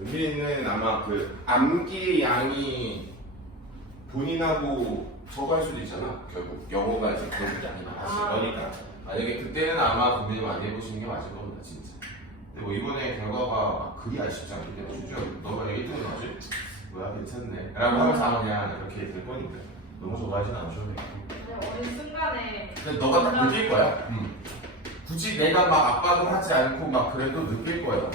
은빈이는 아마 그 암기의 양이 본인하고 저거 할 수도 있잖아. 결국 영어가 이제 결국 양이 많아질 거니까. 만약에 그때는 아마 은빈이 많이 해보시는 게 맞을 겁니다, 진짜. 근데 뭐 이번에 결과가 그리 아쉽지 않기 때문에 진짜 너가 1등을 하지? 뭐야 괜찮네 라고 하면서 아마 그냥 이렇게 될 거니까 너무 좋아하진 않으셔도 되고. 그냥 어느 순간에 근데 너가 딱 느낄 거야. 굳이 내가 막 압박을 하지 않고 막 그래도 느낄 거야.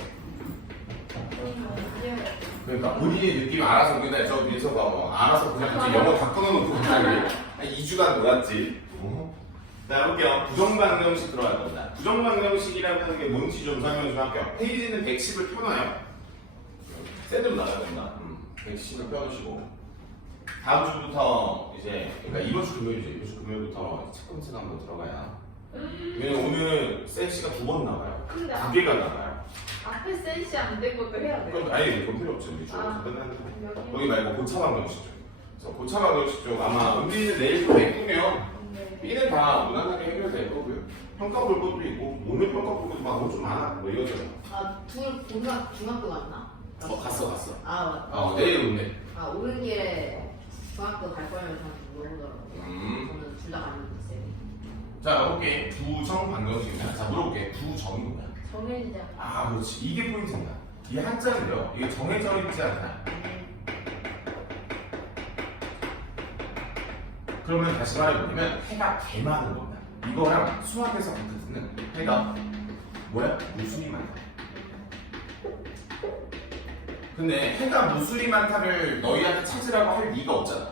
그러니까 본인이 느낌 알아서 그냥 저 민서가 뭐 알아서 그냥 이제 영어 다 끊어놓고 그냥 한 2주간 놀았지. 자 볼게요. 부정방정식 들어갈 겁니다. 부정방정식이라고 하는 게 뭔지 좀 설명 좀 할게요. 페이지는 110을 펴놔요. 셋으로 나가야 된다. 110을 펴놓으시고 다음 주부터 이제 그러니까 이번 주 금요일이죠. 이번 주 금요일부터 체크문제가 한번 들어가야. 왜냐면 오늘은 센시가 2번 나가요. 근데 2개가 나가요. 앞에 센시 안 된 것도 해야 돼. 그럼 아예 그건 필요 없죠. 우리 주로 끝났는데. 여기 거기 말고 고차방정식 쪽. 그래서 고차방정식 쪽 아마 은비는 내일도 내꾸면 B는 다 무난하게 해결될 거고요. 평가 볼 것도 있고 오늘 평가 볼 것도 막 너무 좀 많아. 뭐 이거잖아. 둘 중학교 갔나? 갔어. 아 맞다. 내일 오네. 오는 길에 중학교 갈 거면 저한테 물어보더라고요. 저는 둘 다 갔는데 쌤이. 자, 오케이. 부정방정식입니다. 자, 물어볼게. 부정이 뭐야? 정해지자. 그렇지. 이게 포인트입니다. 이 한자는요. 이게 정해져 있지 않아요. 그러면 다시 말해보면 해가 개 많은 겁니다. 이거랑 수학에서 붙는 해가 뭐야? 무수히 많다. 근데 해가 무수히 많다를 너희한테 찾으라고 할 리가 없잖아.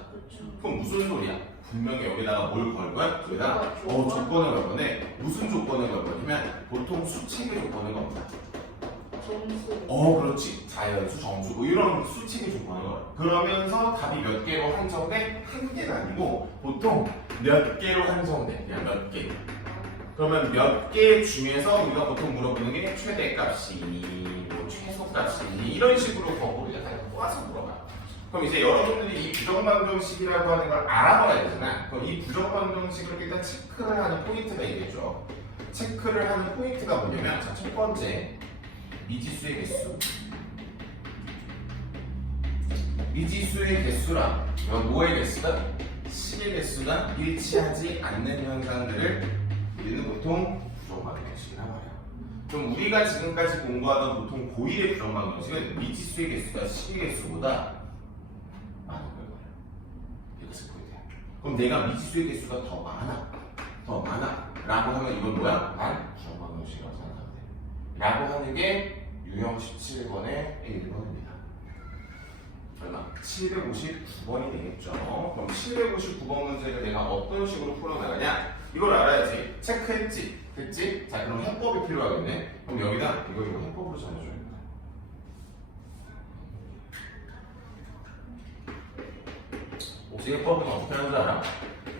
그럼 무슨 소리야? 분명히 여기다가 뭘 걸 거야? 여기다가 조건을 걸 건데 무슨 조건을 걸 거냐면 보통 수책의 조건을 겁니다. 점수. 그렇지. 자연수, 정수 뭐 이런 수책의 조건을 걸어. 그러면서 답이 몇 개로 한정돼? 한 개가 아니고 보통 몇 개로 한정돼. 그냥 몇 개. 그러면 몇 개 중에서 우리가 보통 물어보는 게 최대값이, 뭐 최소값이 이런 식으로 거꾸로 다 꼬아서 물어봐요. 그럼 이제 여러분들이 이 부정방정식이라고 하는 걸 알아봐야 되잖아. 그럼 이 부정방정식을 일단 체크를 하는 포인트가 있겠죠. 체크를 하는 포인트가 뭐냐면 자, 첫 번째 미지수의 개수. 미지수의 개수란 뭐의 개수다? 식의 개수가 일치하지 않는 현상들을 우리는 보통 부정방정식이라고 해요. 그럼 우리가 지금까지 공부하던 보통 고1의 부정방정식은 미지수의 개수가 식의 개수보다 많은 걸 거예요. 이것을 포인트야. 그럼 내가 미지수의 개수가 더 많아 라고 하면 이건 뭐야? 난 부정방정식이라고 생각하면 돼. 라고 하는 게 유형 17번의 1번입니다. 얼마? 759번이 되겠죠. 그럼 759번 문제를 내가 어떤 식으로 풀어나가냐? 이걸 알아야지. 체크했지? 됐지? 자, 그럼 해법이 필요하겠네. 그럼 여기다 이거 해법으로 전해줘야겠다. 혹시 해법은 어떻게 하는 줄 알아?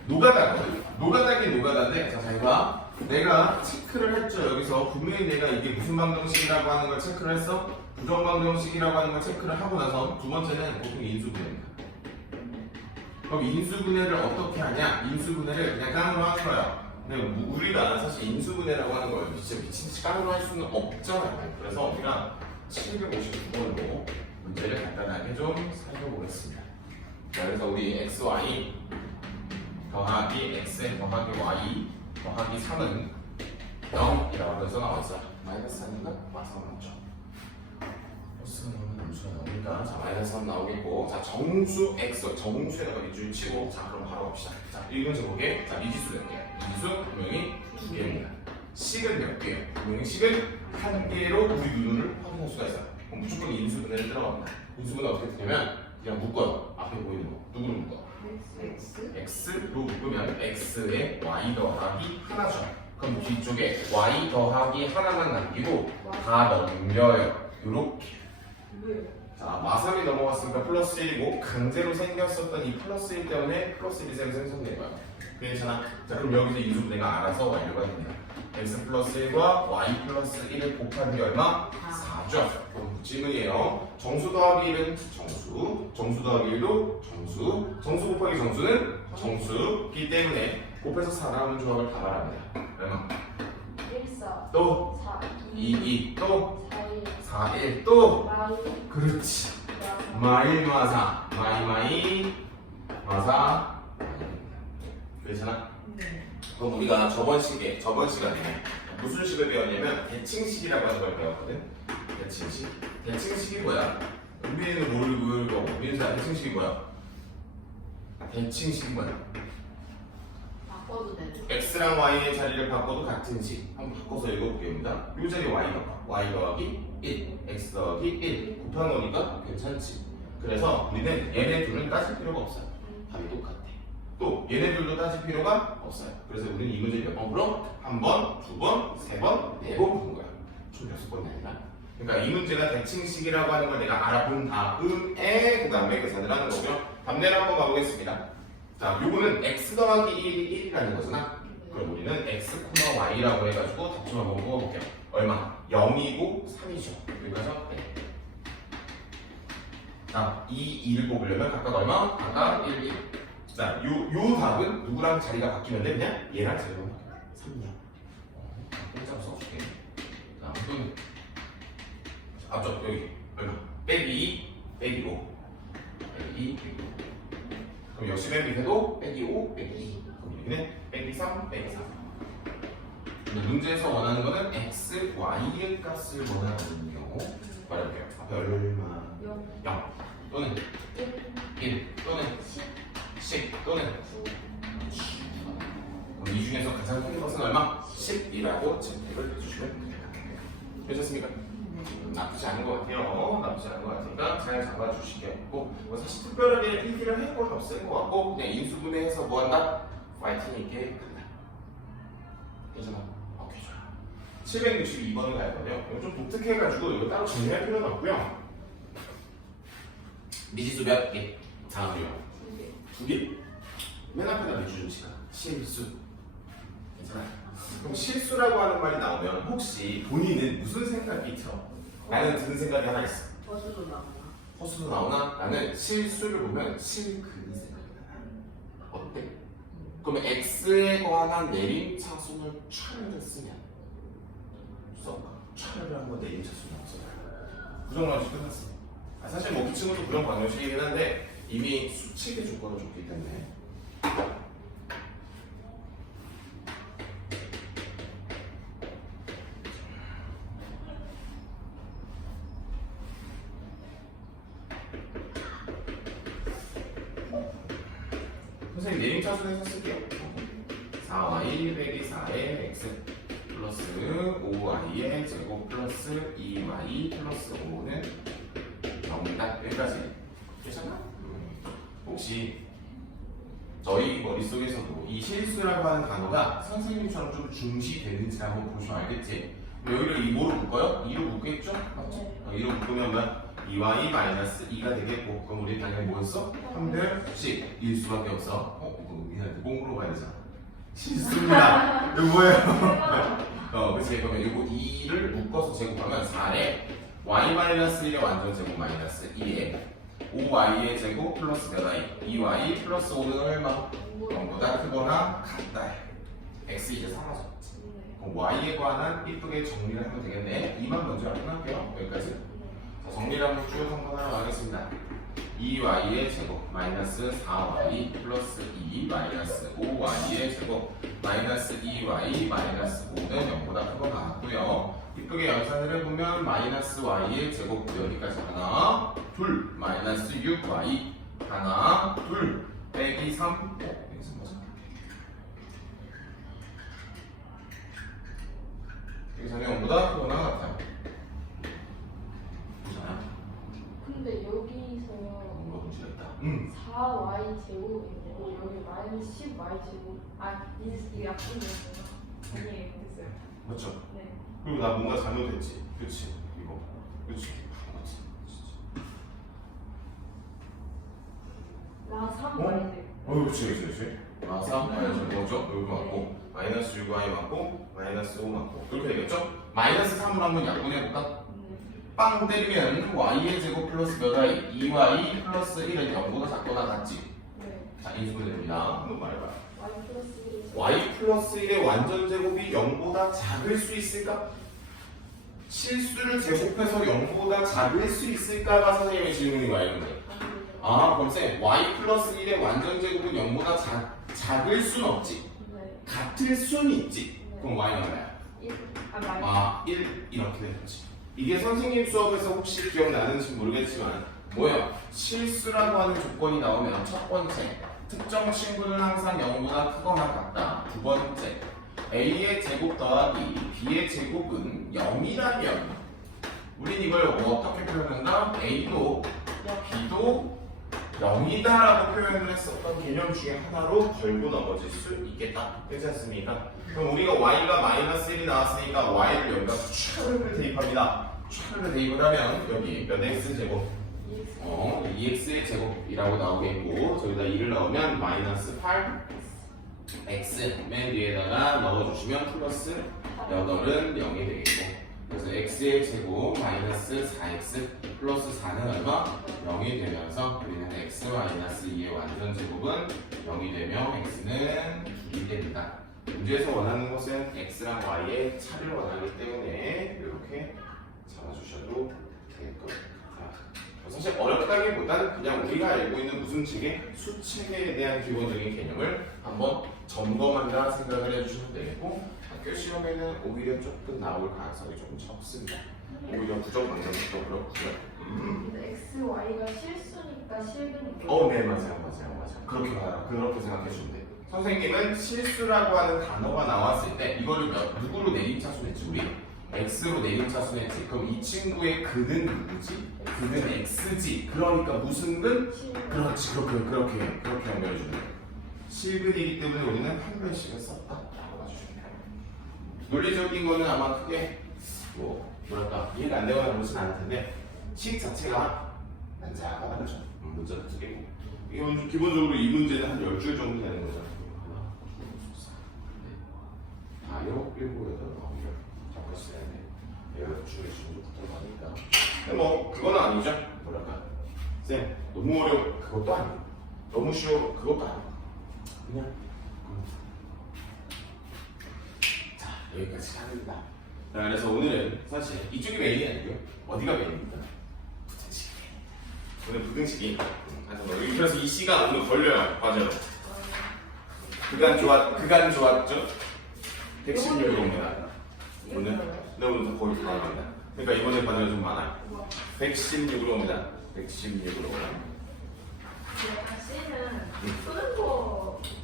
노가다거든. 노가다긴 노가다인데, 자, 잘 봐. 내가 체크를 했죠. 여기서 분명히 내가 이게 무슨 방정식이라고 하는 걸 체크를 했어? 부정방정식이라고 하는 걸 체크를 하고 나서 두 번째는 보통 인수분해입니다. 그럼 인수분해를 어떻게 하냐? 인수분해를 그냥 깡으로 하는 거야. 근데 우리가 사실 인수분해라고 하는 걸 진짜 미친듯이 깡으로 할 수는 없잖아요. 그래서 우리가 759번으로 문제를 간단하게 좀 살펴보겠습니다. 자, 그래서 우리 xy 더하기 x 더하기 y 더하기 3은 0이라고 해서 나왔어. 마이너스 3인가? 마이너스 3 나오죠. 플러스 3은 함수가 나오니까 자 마이너스 3 나오겠고 자 정수 x 정수에다가 밑줄 치고 자 그럼 바로 갑시다. 자 이건 제목에 자 미지수 몇 개야? 미지수 분명히 2개입니다. 식은 몇 개예요? 분명히 식은 1개로 우리 눈을 확인할 수가 있어요. 그럼 무조건 인수분해를 들어갑니다. 인수분해 어떻게 되냐면 그냥 묶어요. 앞에 보이는 거 누구를 묶어? x로 묶으면 x에 y 더하기 하나죠. 그럼 뒤쪽에 y 더하기 하나만 남기고 다 넘겨요. 요렇게. 자, 마삼이 넘어갔으니까 플러스 1이고 강제로 생겼었던 이 플러스 1 때문에 플러스 1이 새로 생성된 거야. 괜찮아? 자, 그럼 여기서 인수분해가 알아서 완료가 됩니다. x 플러스 1과 y 플러스 1을 곱한 게 얼마? 4죠. 그럼 붙임이에요. 정수 더하기 1은 정수, 정수 더하기 1도 정수, 정수 곱하기 정수는 정수기 때문에 곱해서 4 나오는 조합을 다 말합니다. 얼마? 1, 4, 또 4, 2, 2, 또 4, 1, 4, 4, 1. 또 마이. 그렇지. 마. 마이 마사 마이 마사 괜찮아? 네. 그럼 우리가 저번 시간에 무슨 식을 배웠냐면 대칭식이라고 하는 걸 배웠거든. 대칭식이 뭐야? 우리는 모르고 우리는 잘 대칭식이 뭐야? 대칭식이 뭐야? 바꿔도 되죠? x랑 y의 자리를 바꿔도 같은 식. 한번 바꿔서 읽어볼게요. 이 자리 y 더하기 1, x 더하기 1 곱해놓으니까 괜찮지. 그래서 우리는 얘네 둘은 따질 필요가 없어요. 답이 똑같아. 또 얘네들도 따질 필요가 없어요. 그래서 우리는 이 문제 몇 번 풀어? 한 번, 두 번, 세 번, 네 번 푸는 거야. 총 6번이 아니라. 그러니까 이 문제가 대칭식이라고 하는 걸 내가 알아본 다음에 그 다음에 계산을 하는 거고요. 답례를 한번 가보겠습니다. 자, 요거는 x 더하기 1이 1이라는 거잖아. 그럼 우리는 x, y라고 해가지고 답 좀 한번 뽑아볼게요. 얼마? 0이고 3이죠. 여기까지 네. 자, 2, 2를 뽑으려면 각각 얼마? 각각 1, 2. 자, 요 답은 누구랑 자리가 바뀌면 돼? 그냥 얘랑 자리가 바뀌어. 3이야. 공짜로 써줄게. 자, 또는 앞쪽 여기 얼마? 빼기 2, 빼기 5. 빼기 2, 빼기 5. 그럼 역시 맨 밑에도 빼기 5, 빼기 2. 그럼 여기는 빼기 3, 빼기 3. 근데 문제에서 원하는 거는 x, y의 값을 원하거든요. 말해볼게요. 앞에 얼마? 0 또는 1 또는 10 또는 9. 그럼 이 중에서 가장 큰 것은 얼마? 10이라고 채택을 해주시면 됩니다. 괜찮습니까? 나쁘지 않은 것 같아요. 나쁘지 않은 것 같으니까 잘 잡아주시겠고, 뭐 사실 특별하게 필기를 할 건 없을 것 같고, 그냥 인수분해해서 뭐 한다? 파이팅 있게 간다. 괜찮아? 오케이, 좋아. 762번을 갈 거예요. 이거 좀 독특해가지고 이거 따로 정리할 필요는 없고요. 미지수 몇 개? 다음이요. 2개. 맨 앞에다 내주시니까 실수. 괜찮아? 그럼 실수라고 하는 말이 나오면 혹시 본인은 무슨 생각이 들어? 나는 드는 생각이 하나 있어. 허수도 나오나? 허수도 나오나? 나는 실수를 보면 실근이 생각이 나. 어때? 그러면 x에 관한 내림차순을 촤를 쓰면 써볼까? 촤를 한번 내림차순을 써봐요. 그 정도로 끝났어. 사실 뭐 기침은 그런 방식이긴 한데 이미 수칙의 조건을 줬기 때문에 선생님 내림차순에서 쓸게요. 4y 빼기 4의 x 플러스 5y의 제곱 플러스 2y 플러스 5는 0이다. 여기까지 괜찮나? 혹시 저희 머릿속에서도 이 실수라고 하는 단어가 선생님처럼 좀 중시되는지 한번 보시면 알겠지? 여기를 2로 묶어요? 2로 묶겠죠? 맞죠? 2로 묶으면 뭐야? 2y 마이너스 2가 되겠고, 그럼 우리 당연히 뭐였어? 한별씩 일 수밖에 없어. 이거 우리한테 꽁으로 봐야 되잖아. 실수입니다. 이거 뭐예요? 그치? 그러면 이거 2를 묶어서 제곱하면 4에 y 마이너스 1의 완전 제곱 마이너스 2에 5y의 제곱 플러스 몇 y? 2y 플러스 5는 얼마? 0보다 크거나 같다. x 이제 사라졌지. 그럼 y에 관한 이쁘게 정리를 하면 되겠네. 2만 먼저 할게요. 여기까지. 자, 정리를 한번 쭉 한번 하러 가겠습니다. 2y의 제곱 마이너스 4y 플러스 2 마이너스 5y의 제곱 마이너스 2y 마이너스 5는 0보다 크거나 같고요. 이쁘게 연산을 해보면 마이너스 y의 제곱 여기까지 하나 둘 마이너스 6y 하나 둘 빼기 3 여기서 뭐죠? 여기서는 0보다 크거나 같아요. 보잖아요. 근데 여기서 뭔가 문제가 있다. 4y 제곱이고 여기 마이너스 10y 제곱. 이게 약분이었어요. 아니에요, 됐어요. 맞죠? 네. 그리고 나 뭔가 잘못했지. 그치? 이거. 그치? 그치? 와, 3y 제곱. 그치. 아, 3 마이너스 뭐죠? 여기 맞고 마이너스 6y 맞고 마이너스 5 맞고 이렇게 되겠죠? 마이너스 3으로 한번 약분해볼까? 빵 때리면 y의 제곱 플러스 몇 y? 2y 플러스 1은 0보다 작거나 같지? 네. 자, 인수분해됩니다. 한번 말해봐. y 플러스 1. y 플러스 1의 완전 제곱이 0보다 작을 수 있을까? 실수를 제곱해서 0보다 작을 수 있을까가 선생님의 질문인 거야 이건데. 아 그럼 쌤 y 플러스 1의 완전 제곱은 0보다 작을 순 없지. 네. 같을 순 있지. 그럼 y는 얼마야? 1. 아, 마이너스. 아 1 이렇게 되겠지. 이게 선생님 수업에서 혹시 기억나는지 모르겠지만 뭐예요? 실수라고 하는 조건이 나오면 첫 번째 특정 친구는 항상 0보다 크거나 같다. 두 번째 a의 제곱 더하기 b의 제곱은 0이라면 우린 이걸 어떻게 표현한다? a도 b도 0이다라고 표현을 했었던 개념 중에 하나로 걸고 넘어질 수 있겠다. 그렇지 않습니까? 그럼 우리가 y가 마이너스 1이 나왔으니까 y를 여기다 추가를 대입합니다. 추가를 대입을 하면 여기 몇 x제곱 2x의 제곱이라고 나오겠고 저기다 2를 넣으면 마이너스 8 x 맨 뒤에다가 넣어주시면 플러스 8은 0이 되겠고 그래서 x의 제곱 마이너스 4x 플러스 4는 얼마? 0이 되면서 우리는 x 마이너스 2의 완전 제곱은 0이 되며 x는 2이 됩니다. 문제에서 원하는 것은 x랑 y의 차를 원하기 때문에 이렇게 잡아주셔도 되겠고요. 사실 어렵다기보다는 그냥 우리가 알고 있는 무슨 책의 수책에 대한 기본적인 개념을 한번 점검한다 생각을 해주시면 되겠고 학교 시험에는 오히려 조금 나올 가능성이 조금 적습니다. 오히려 부정 방정식도 그렇고요. 근데 x, y가 실수니까 실근이 네 맞아요. 그렇게 생각해 주면 돼요. 선생님은 실수라고 하는 단어가 나왔을 때 이거를 누구로 내림차순했지 우리? x로 내림차순했지. 그럼 이 친구의 근은 누구지? 그는 x지. 그러니까 무슨 근? 그렇지. 그렇게 연결해 주는 거예요. 실근이기 때문에 우리는 한 글씨를 썼다라고 봐주시면 돼요. 논리적인 거는 아마 크게 뭐랄까 이해가 안 되거나 그러진 않을 텐데 식 자체가 난잡하다 그죠? 문제도 두 개고 이건 기본적으로 이 문제는 한 10줄 정도 되는 거죠. 하나, 둘, 셋, 넷, 다섯, 일곱, 여덟, 아홉, 열 잡고 있어야 돼. 10줄에 좀 붙어가니까 근데 뭐 그건 아니죠. 뭐랄까 쌤 너무 어려워 그것도 아니고 너무 쉬워 그것도 아니고 그냥 자 여기까지 합니다. 자 그래서 오늘은 사실 이쪽이 메인이 아니고요. 어디가 메인입니까? 부등식이 오늘 부등식이 그래서 이 시간 오늘 걸려요. 맞아요. 그간 좋았죠? 116으로 옵니다. 오늘 네 오늘 다 거의 다 나옵니다. 그러니까 이번에 과제가 좀 많아요. 116으로 옵니다. 116으로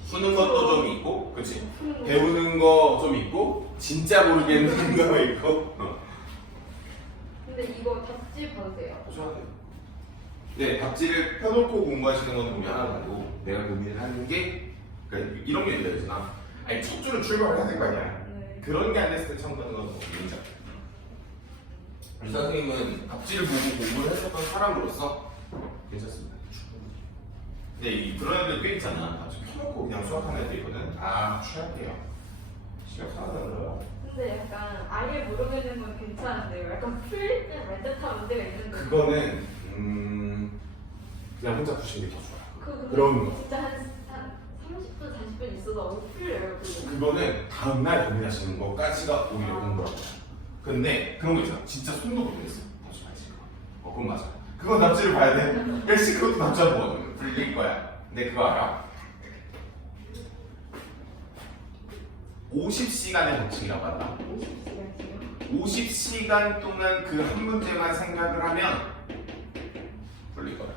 푸는 것도 좀 있고, 그렇지? 배우는 거 좀 있고, 진짜 모르겠는 거 있고. 근데 이거 답지 봐도 돼요? 네, 답지를 펴놓고 공부하시는 건 우리 하나 말고 내가 고민을 하는 게 그러니까 이런 게 있잖아. 아니 첫 줄은 출발을 해야 될 거 아니야. 네. 그런 게 안 됐을 때 처음 가는 건 인정. 우리 선생님은 답지를 보고 공부를 했었던 사람으로서 괜찮습니다. 근데 그런 애들 꽤 있잖아. 답지 펴놓고 그냥 수학하는 애들 있거든. 취할게요. 시간 하나더라고요. 근데 약간 아예 모르겠는 건 괜찮은데요. 약간 풀릴 때 말 듯한 문제가 있는데. 그거는 그냥 혼자 푸시는 게 더 좋아요. 그럼 진짜 한 30분, 40분 있어도 너무 풀려요. 그거는 다음날 고민하시는 것까지가 오히려 공부라고. 근데 그런 거 있잖아. 진짜 손도 모르겠어. 답지 봐야지. 그건 맞아. 그건 답지를 봐야 돼. 역시 그것도 답지 한번 풀릴 거야. 근데 그거 알아? 50시간의 법칙이라고 한다. 50시간이요? 50시간 동안 그 한 문제만 생각을 하면 풀릴 거야.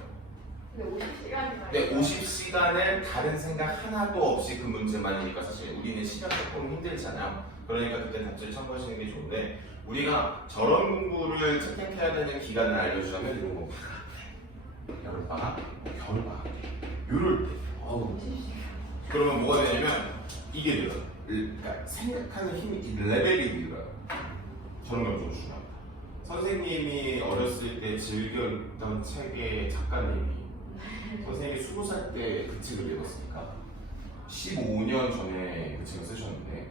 근데 50시간이나. 근데 50시간을 다른 생각 하나도 없이 그 문제만이니까 사실 우리는 시간 조금 힘들잖아요. 그러니까 그때 답지를 참고하시는 게 좋은데 우리가 저런 공부를 채택해야 되는 기간을 알려주자면 이런 거 여름방학, 겨울방학 요럴 때 50시간. 그러면 뭐가 되냐면 이게 늘어요. 그러니까 생각하는 힘이 레벨이 늘어요. 저런 게 엄청 중요합니다. 선생님이 어렸을 때 즐겼던 책의 작가님이 선생님이 20살 때 그 책을 읽었으니까 15년 전에 그 책을 쓰셨는데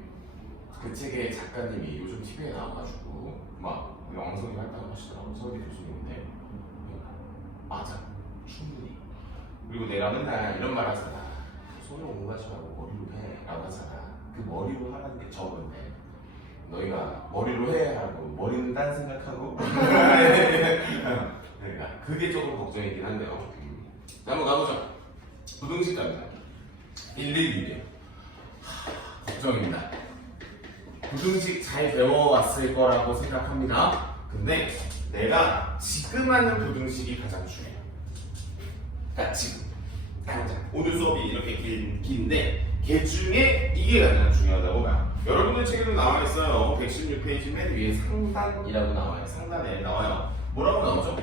그 책의 작가님이 요즘 TV에 나와가지고 막 왕성이 활동을 하시더라고요. 서울대 교수님인데 맞아 충분히 그리고 내가 맨날 이런 말 하잖아. 손으로 공부하지 말고 머리로 해 라고 하잖아. 그 머리로 하라는 게 적은데 너희가 머리로 해야 하고 머리는 딴 생각하고 그러니까 그게 조금 걱정이긴 한데요. 자, 한번 가보죠. 부등식 갑니다. 111이요. 걱정입니다. 부등식 잘 배워왔을 거라고 생각합니다. 근데 내가 지금 하는 부등식이 가장 중요해요. 그러니까 지금 당장 오늘 수업이 이렇게 긴데 걔 중에 이게 가장 중요하다고 봐요. 여러분들 책에도 나와 있어요. 116페이지 맨 위에 상단이라고 나와요. 상단에 나와요. 뭐라고 나오죠?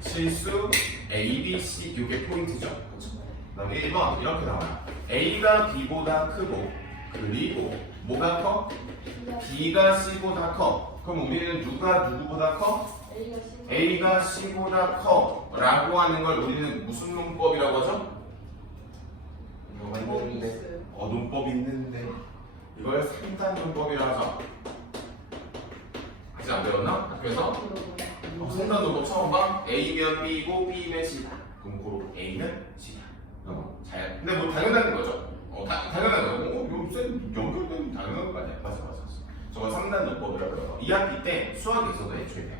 실수 A, B, C 이게 포인트죠. 그 다음에 1번 이렇게 나와요. A가 B보다 크고 그리고 뭐가 커? B가 C보다 커. 그럼 우리는 누가 누구보다 커? A가 C보다 커 라고 하는 걸 우리는 무슨 논법이라고 하죠? 이거가 있는데 논법이 있는데 이걸 상단 논법이라고 하죠. 아직 안 배웠나? 학교에서? 상단 논법 처음 봐? A면 B고 B면 C다. 그럼 고로 A는 C다. 잘. 근데 뭐 당연한 거죠. 당연한 거고. 요새 연결되는 당연한 거 아니야? 맞아. 저거 상단 논법이라고 해요. 2학기 때 수학에서도 애초에 돼요.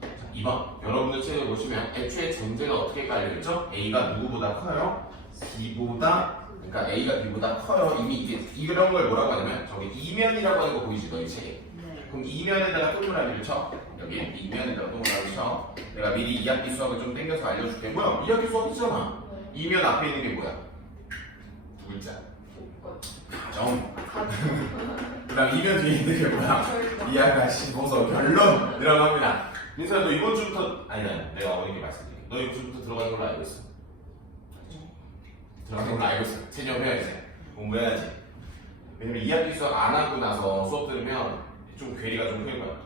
자, 2번. 여러분들 책을 보시면 애초에 전제가 어떻게 깔려있죠? A가 누구보다 커요? B보다, 그러니까 A가 B보다 커요. 이미 이런 걸 뭐라고 하냐면 저기 이면이라고 하는 거 보이지? 너희 책에. 그럼 이면에다가 동그라미를 쳐. 여기 이면에다가 동그라미를 쳐. 내가 미리 2학기 수학을 좀 땡겨서 알려줄게. 뭐야? 2학기 수학 있잖아. 이면 앞에 있는 게 뭐야? 글자. 가정. 그 다음 이면 뒤에 있는 게 뭐야? 이해가시 보서 결론이라고 합니다. 민서야 너 이번 주부터 아니야 내가 어머니께 말씀드릴게. 너 이번 주부터 들어가는 걸로 알고 있어. 들어가는 걸로 알고 있어. 체념해야지. 공부해야지. 왜냐면 2학기 수학 안 하고 나서 수업 들으면 좀 괴리가 좀 클 거야.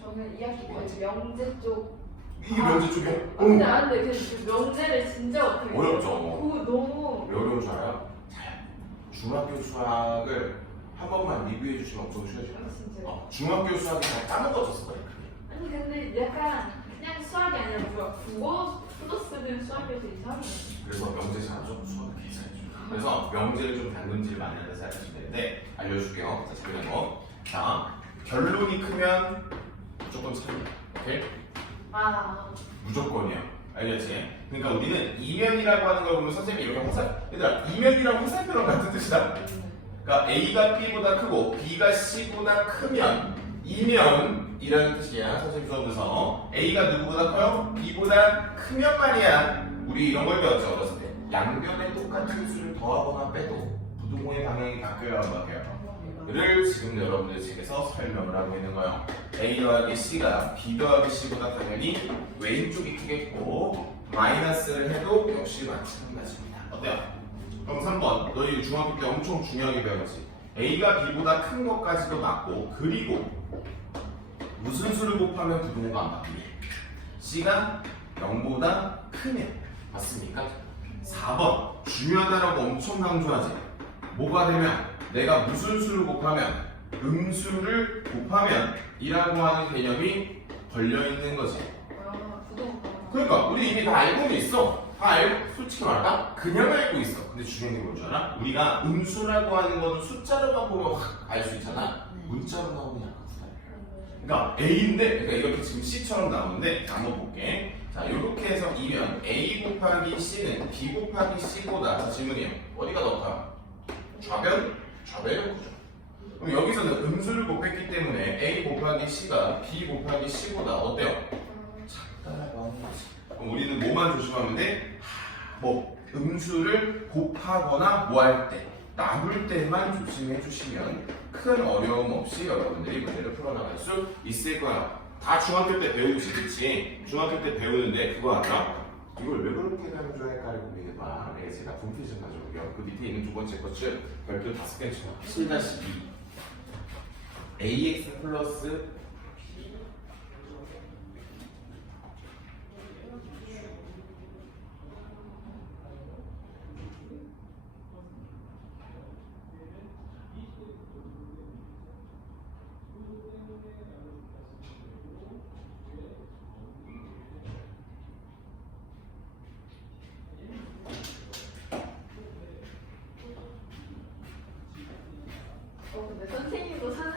저는 2학기 때 명제 쪽. 이게 명제 쪽이야? 근데 안 돼. 그 명제를 진짜 어떻게. 어렵죠. 그거 너무. 왜 어려운 줄 알아요? 잘. 중학교 수학을 한 번만 리뷰해 주시면 엄청 쉬워져요. 진짜. 중학교 수학이 다 까먹어졌어 그래. 아니 근데 약간 그냥 수학이 아니라 뭐야 국어 플러스는 수학에서 이상해. 그래서 명제 잘하죠? 수학을 되게 잘해줘. 그래서 명제를 좀 당근질 많이 하는 생각하시면 되는데 알려줄게요. 자, 재밌는 거. 자, 결론이 크면 무조건 차이야. 오케이? 무조건이야. 알겠지? 그러니까 우리는 이면이라고 하는 걸 보면 선생님이 이렇게 얘들아 이면이라고 화살표랑 같은 뜻이다. 그러니까 A가 B보다 크고 B가 C보다 크면 이면이라는 뜻이야. 선생님 수업에서 A가 누구보다 커요? B보다 크면 말이야. 우리 이런 걸 배웠죠 어렸을 때. 양변에 똑같은 수를 더하거나 빼도 부등호의 방향이 바뀌어야 한다고요. 를 지금 여러분들 책에서 설명을 하고 있는 거예요. A 더하기 C가 B 더하기 C보다 당연히 왼쪽이 크겠고 마이너스를 해도 역시 마찬가지입니다. 어때요? 그럼 3번 너희 중학교 때 엄청 중요하게 배웠지. A가 B보다 큰 것까지도 맞고 그리고 무슨 수를 곱하면 부등호가 안 바뀌니? C가 0보다 크면 맞습니까? 4번 중요하다라고 엄청 강조하지. 뭐가 되면 내가 무슨 수를 곱하면 음수를 곱하면 이라고 하는 개념이 걸려있는 거지. 그러니까 우리 이미 다 알고는 있어. 다 알고 솔직히 말할까? 그냥 알고 있어. 근데 중요한 게 뭔지 알아? 우리가 음수라고 하는 거는 숫자로만 보면 확 알 수 있잖아. 문자로 나오면 약간 부담해. 그러니까 A인데 그러니까 이렇게 지금 C처럼 나오는데 한번 볼게. 자 이렇게 해서 이면 A 곱하기 C는 B 곱하기 C보다 자 질문이에요. 어디가 더 커요? 좌변은 크죠. 그럼 여기서는 음수를 곱했기 때문에 A 곱하기 C가 B 곱하기 C보다 어때요? 작다라고 하는 거지. 그럼 우리는 뭐만 조심하면 돼? 뭐 음수를 곱하거나 뭐 할 때, 나눌 때만 조심해 주시면 큰 어려움 없이 여러분들이 문제를 풀어나갈 수 있을 거야. 다 중학교 때 배우시겠지. 중학교 때 배우는데 그거 알아? 이걸 왜 그렇게 강조할까를 고민해봐. 내가 제가 분필 좀 가져올게요. 그 밑에 있는 두 번째 것을 별표 5개 쳐. 7-2 AX 플러스 근데 선생님도 사는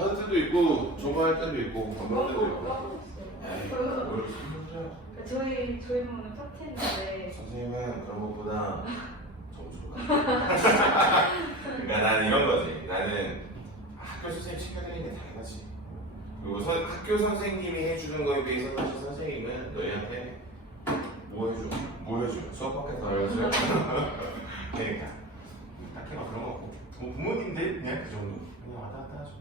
받을 때도 있고 저거 할 때도 있고 건너할 때도 있고. 까먹었어요. 에이 뭘 손들어요. 저희 부모는 탑10인데 선생님은 그런 것보다 점수가. 그러니까 나는 이런 거지. 나는 학교 선생님 시켜드리는 게 당연하지. 그리고 학교 선생님이 해주는 거에 비해서 사실 선생님은 너희한테 뭐 해줘? 뭐 해줘? 수업밖에 더 알려줘? 그러니까 딱히 막 그런 거 없고 뭐 부모님들 그냥 그 정도 그냥 왔다 갔다 하죠.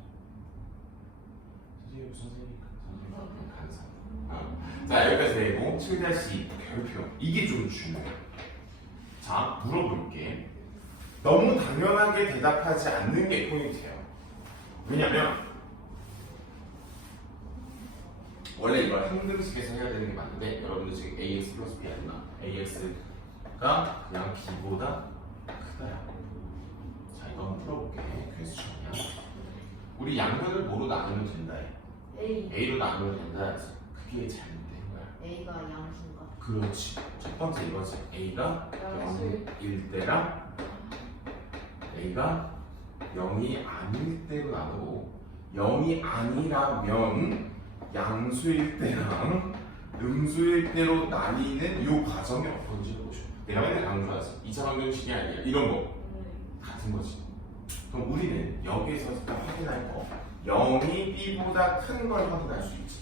선생님 무슨 선생님 감사합니다. 자 여기까지 되고 7-2 별표 이게 좀 중요해. 자 물어볼게. 너무 당연하게 대답하지 않는 게 포인트예요. 왜냐면 원래 이걸 항등식에서 해야 되는 게 맞는데 여러분들 지금 ax 플러스 b 아니나 ax가 그냥 b보다 크다야. 자 이거 한번 풀어볼게. 퀘스천이야. 우리 양변을 뭐로 나누면 된다 해? a로 나누면 된다 해야지. 그게 잘못된 거야. A가 양수인가? 그렇지. 첫 번째 이거지. a가 0일 때랑 a가 0이 아닐 때로 나누고 0이 아니라면 양수일 때랑 음수일 때로 나뉘는 이 과정이 어떤지를 보셔. 내가 맨날 강조하지. 2차 방정식이 아니야. 이런 거 같은 거지. 그럼 우리는 여기에서 확인할 거 0이 b보다 큰 걸 확인할 수 있지.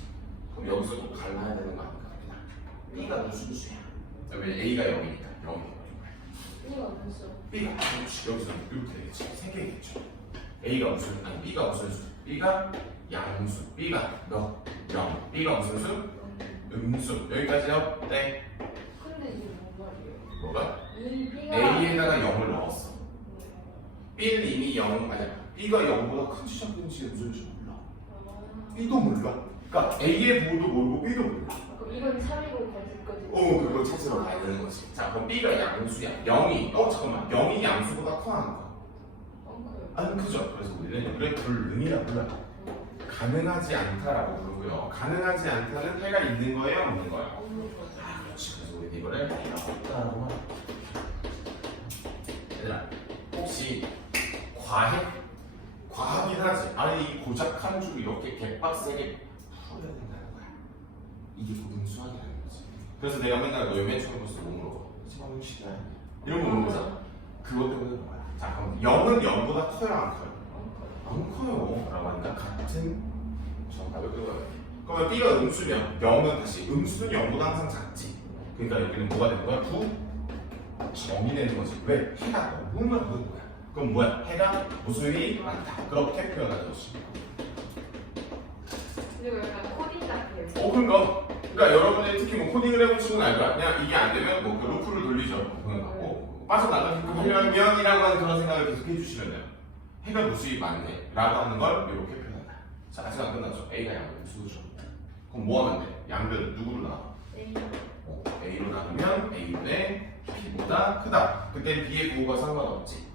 그럼 여기서 또 갈라야 되는 거 아닐까? b가 무슨 수야? 왜냐면 a가 0이니까 0이 이거 무슨 b가 그렇지. 여기서 이렇게 되겠지. 세 개겠죠. a가 무슨 아니 b가 무슨 수? b가 양수. b가 몇? 0. b가 무슨 수? 음수. 여기까지요? 네. 근데 이게 뭔 말이에요? 뭐가? 이 B가 a에다가 0을 넣었어. b는 이미 0 아니야. b가 0보다 큰지 작은지 무슨지 몰라. b도 몰라. 그러니까 a의 부호도 모르고 b도 몰라. 그럼 이건 3이고 거짓 거지. 그걸 찾으러 가야 되는 거지. 자, 그럼 b가 양수야. 0이 잠깐만. 0이 양수보다 커 안 커? 안 크죠. 그래서 우리는 이걸 불능이라 불러요. 가능하지 않다라고 부르고요. 가능하지 않다는 해가 있는 거예요, 없는 거예요? 그렇지. 그래서 우리 이거를 없다라고 하는 거예요. 얘들아, 혹시 과해? 과하긴 하지. 아니 이 고작 한 줄 이렇게 개빡세게 풀어야 된다는 거야. 이게 고등 수학이라는 거지. 그래서 내가 맨날 너 맨 처음 봤을 때 뭐 물어봐. 지금 시간 이런 거 물어보자. 그것 때문에 그런 거야. 자 그럼 0은 0보다 커요, 안 커요? 안 커요. 라고 하니까 같은 정답을 끄어요. 그러면 b가 음수면 0은 다시 음수는 0보다 항상 작지. 그러니까 여기는 뭐가 되는 거야? 정이 되는 거지. 왜? 해가 너무 많은 거야. 그럼 뭐야? 해가 무수히 많다. 그렇게 표현하는 것이. 그리고 약간 코딩 같아요. 그러니까 여러분들이 특히 뭐 코딩을 해보시는 알 거야. 그냥 이게 안 되면 뭐 그 루프를 돌리죠. 그런 거고 빠져나가게끔 하려면이라고 하는 그런 생각을 계속 해주시면 돼요. 해가 무수히 많네 라고 하는 걸 이렇게 표현한다. 자 아직 안 끝났죠. A가 양수죠. 그럼 뭐 하면 돼? 양변을 누구로 나눠? A로 나누면 A분의 B보다 크다. 그때 B의 부호가 상관없지.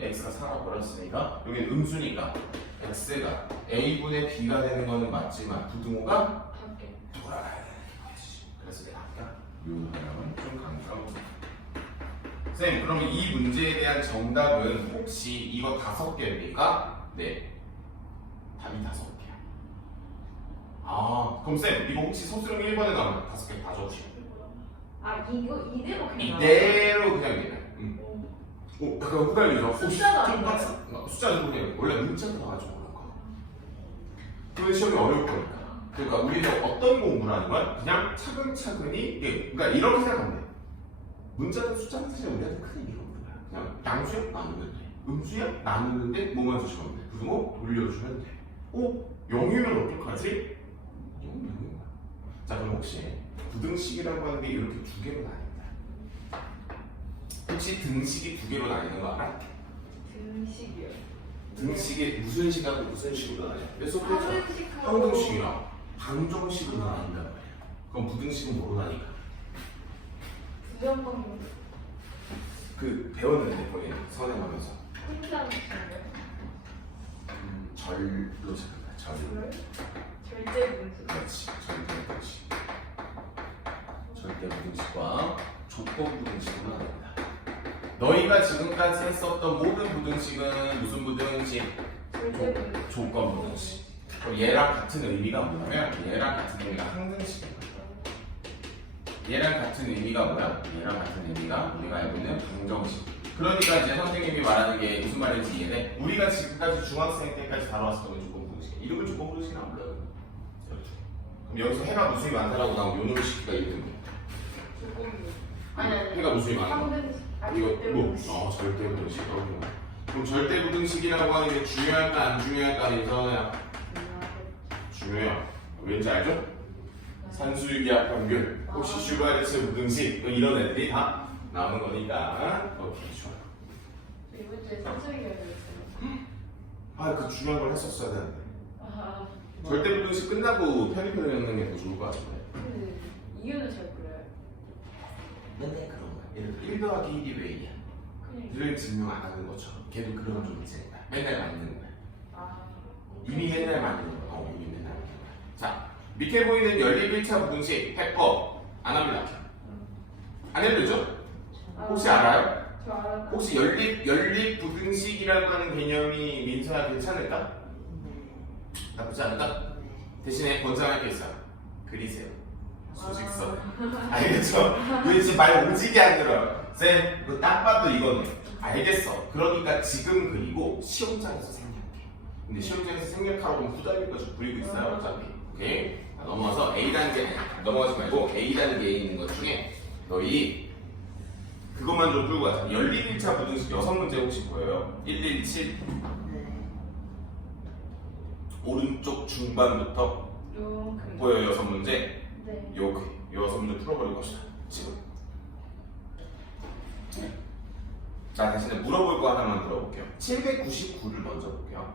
X가 4라고 버렸으니까 여기는 음수니까 X가 A분의 B가 되는 거는 맞지만 부등호가 밖에. 돌아가야 되는 거지. 그래서 내가 아까 이 방향을 좀 강조하고 쌤 그러면 이 문제에 대한 정답은 혹시 이거 5개입니까? 네 답이 5개야. 아 그럼 쌤 이거 혹시 소수령 1번에 나오면 5개 다 적으시면 아 이거 이대로 그냥. 이대로 그냥 되네. 약간 헷갈리죠? 숫자가 아니라. 숫자는 그냥 원래 문자가 나와가지고 그런 거. 그런 시험이 어려울 거니까. 그러니까 우리는 어떤 공부를 하는 건 그냥 차근차근히 이게 그러니까 이렇게 생각하면 돼. 문자든 숫자는 사실 우리한테 큰 의미가 없는 거야. 그냥 양수야 나누면 돼. 음수야 나누는데 뭐만 주시면 돼. 부등호 돌려주면 돼. 0이면 어떡하지? 0인 거야. 자 그럼 혹시 부등식이라고 하는 게 이렇게 두 개로 나뉜다. 혹시 등식이 두 개로 나뉘는 거 알아? 등식이요. 등식이 무슨 식하고 무슨 식으로 나뉘냐? 몇 수업 했잖아. 항등식하고 항등식이랑 방정식으로 나뉜단 말이야. 그럼 부등식은 뭐로 나니까? 부정방정. 그 배웠는데 거기 선행하면서 혼자식인가요? 절로 잡는다. 절. 절대 분수. 그렇지. 절대 부등식. 절대 부등식과 조건 부등식으로 나눕니다. 너희가 지금까지 했었던 모든 부등식은 무슨 부등식? 조건 부등식. 그럼 얘랑 같은 의미가 뭐냐면 얘랑 같은 의미가 항등식이에요. 얘랑 같은 의미가 뭐야? 얘랑 같은 의미가 우리가 알고 있는 방정식. 그러니까 이제 선생님이 말하는 게 무슨 말인지 이해돼? 우리가 지금까지 중학생 때까지 다뤄왔던 건 조건 부등식. 이름을 조건 부등식은 안 불러요. 그렇죠. 그럼 여기서 해가 무수히 많다라고 나오면 요놈의 식기가 이름이 해가 무수히 많아. 이거 뭐? 절대 부등식. 그럼 절대 부등식이라고 하는 게 중요할까 안 중요할까 해서 중요해요. 왠지 알죠? 산수유기압 평균, 혹시 슈바르츠 부등식 뭐 이런 애들이 다 나오는 거니까 오케이 좋아요. 이번 주에 산수유기압이었어요. 그 중요한 걸 했었어야 되는데. 절대 부등식 끝나고 편입을 넣는 게 더 좋을 것 같은데. 그 이유는 잘 몰라요. 맨날 그런 거야. 예를 들어 1 더하기 1이 왜 2야? 를 증명 안 하는 것처럼 걔도 그런 좀 있으니까 맨날 맞는 거야. 이미 맨날 맞는 거야. 이미 맨날 맞는 거야. 자, 밑에 보이는 연립 1차 부등식 해법 안 합니다. 안 해도 되죠? 혹시 알아요? 저 알아요. 혹시 연립 부등식이라고 하는 개념이 민서야 괜찮을까? 나쁘지 않을까? 대신에 권장할 게 있어요. 그리세요. 수직선. 알겠죠? 왜 지금 말 오지게 안 들어요? 쌤, 이거 딱 봐도 이거네. 알겠어. 그러니까 지금 그리고 시험장에서 생략해. 근데 시험장에서 생략하고 보면 후달리까지 부리고 있어요. 어차피. 오케이? 자, 넘어가서 A단계, 넘어가지 말고 A단계에 있는 것 중에 너희 그것만 좀 풀고 가자. 연립 1차 부등식 6문제 혹시 보여요? 117. 오른쪽 중반부터 보여요. 6문제. 네. 요 6문제 풀어버릴 것이다. 지금. 자, 대신에 물어볼 거 하나만 물어볼게요. 799를 먼저 볼게요.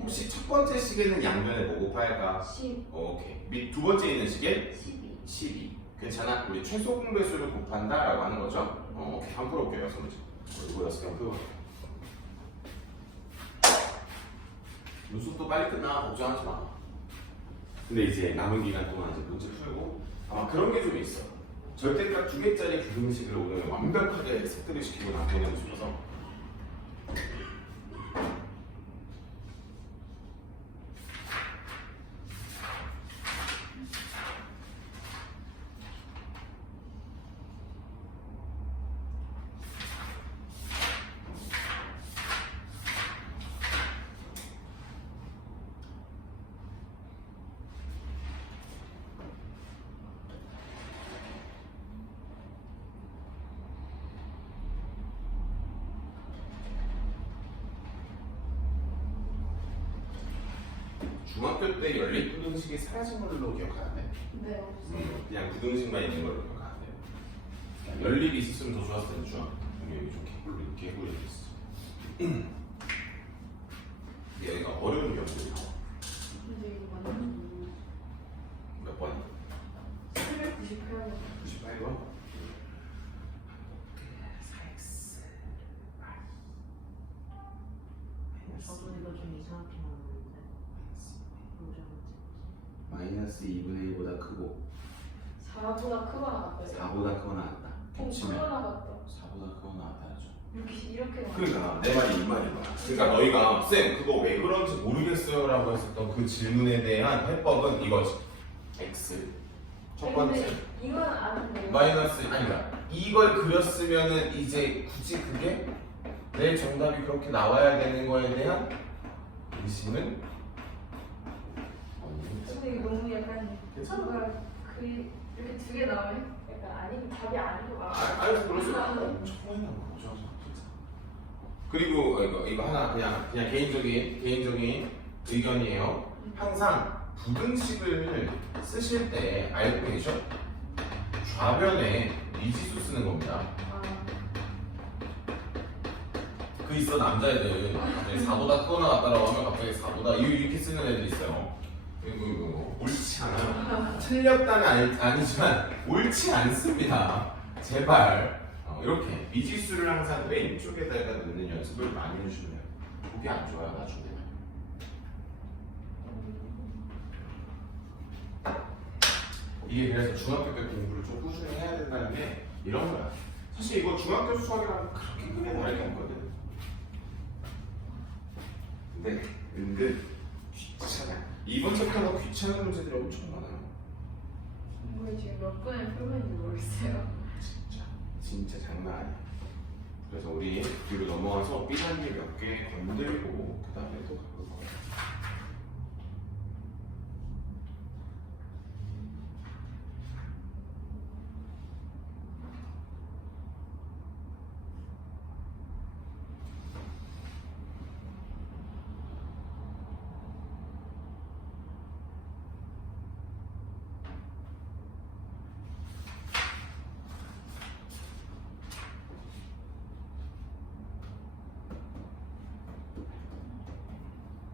혹시 첫 번째 시계는 양면에 뭐 곱할까? 10. 오케이. 밑 두 번째 있는 시계? 12. 12. 괜찮아? 우리 최소 공배수를 곱한다 라고 하는 거죠? 오케이. 한번 풀어볼게요. 6문제. 이거 6개 풀어. 눈썹도 빨리 끝나. 걱정하지 마. 근데 이제 남은 기간 동안 이제 문제 풀고 아마 그런 게 좀 있어. 절대값 2개짜리 부등식을 오늘 완벽하게 세트를 시키고 나보내고 싶어서 중학교 때 연립 부등식이 사라진 걸로 기억하는데 네, 없어요. 그냥 부등식만 있는 걸로 기억하는데 연립이 있었으면 더 좋았을 텐데 중학교 때 여기 좀 개꿀이 됐어. 여기가 어려운 경우들이 나와. 근데 이거 맞는 몇 번? 798번. 98번? 저도 이거 좀 이상하게 나오는데 마이너스 2분의 1보다 크고 4보다 크거나 같아요. 4보다 크거나 같다. 겹치면 크거나 같다. 4보다 크거나 같다죠. 이렇게 나와요. 그러니까 내 말이 이 말인 거야. 그러니까 너희가 쌤 그거 왜 그런지 모르겠어요라고 했었던 그 질문에 대한 해법은 이거지. x 첫 번째 근데 이건 아는데요. 마이너스 아니다. 이걸 그렸으면은 이제 굳이 그게 내 정답이 그렇게 나와야 되는 거에 대한 의심은 없는 거지. 근데 이거 너무 약간 괜찮아. 뭔가 그 이렇게 두 개 나오면 약간 아닌 답이 아니고 막. 아니 그럴 수 있어. 처음에는 걱정하지 마. 그리고 이거 하나 그냥 개인적인 의견이에요. 항상 부등식을 쓰실 때 알고 계셔? 좌변에 미지수 쓰는 겁니다. 그 있어 남자애들 4보다 크거나 같다라고 하면 갑자기 4보다 이렇게 쓰는 애들 있어요. 이거 옳지 않아. 틀렸다는 아니지만 옳지 않습니다. 제발 이렇게 미지수를 항상 왼쪽에다가 넣는 연습을 많이 해주면 그게 안 좋아요 나중에. 이게 그래서 중학교 때 공부를 좀 꾸준히 해야 된다는 게 이런 거야. 사실 이거 중학교 수학이랑 그렇게 크게 다를 게 없거든. 근데 은근 귀찮아. 이번 챕터가 귀찮은 문제들이 엄청 많아요. 이거 지금 몇 분을 풀고 있는지 모르겠어요. 진짜 장난 아니야. 그래서 우리 뒤로 넘어가서 삐단계 몇 개 건들고 그 다음에 또 가볼 거야.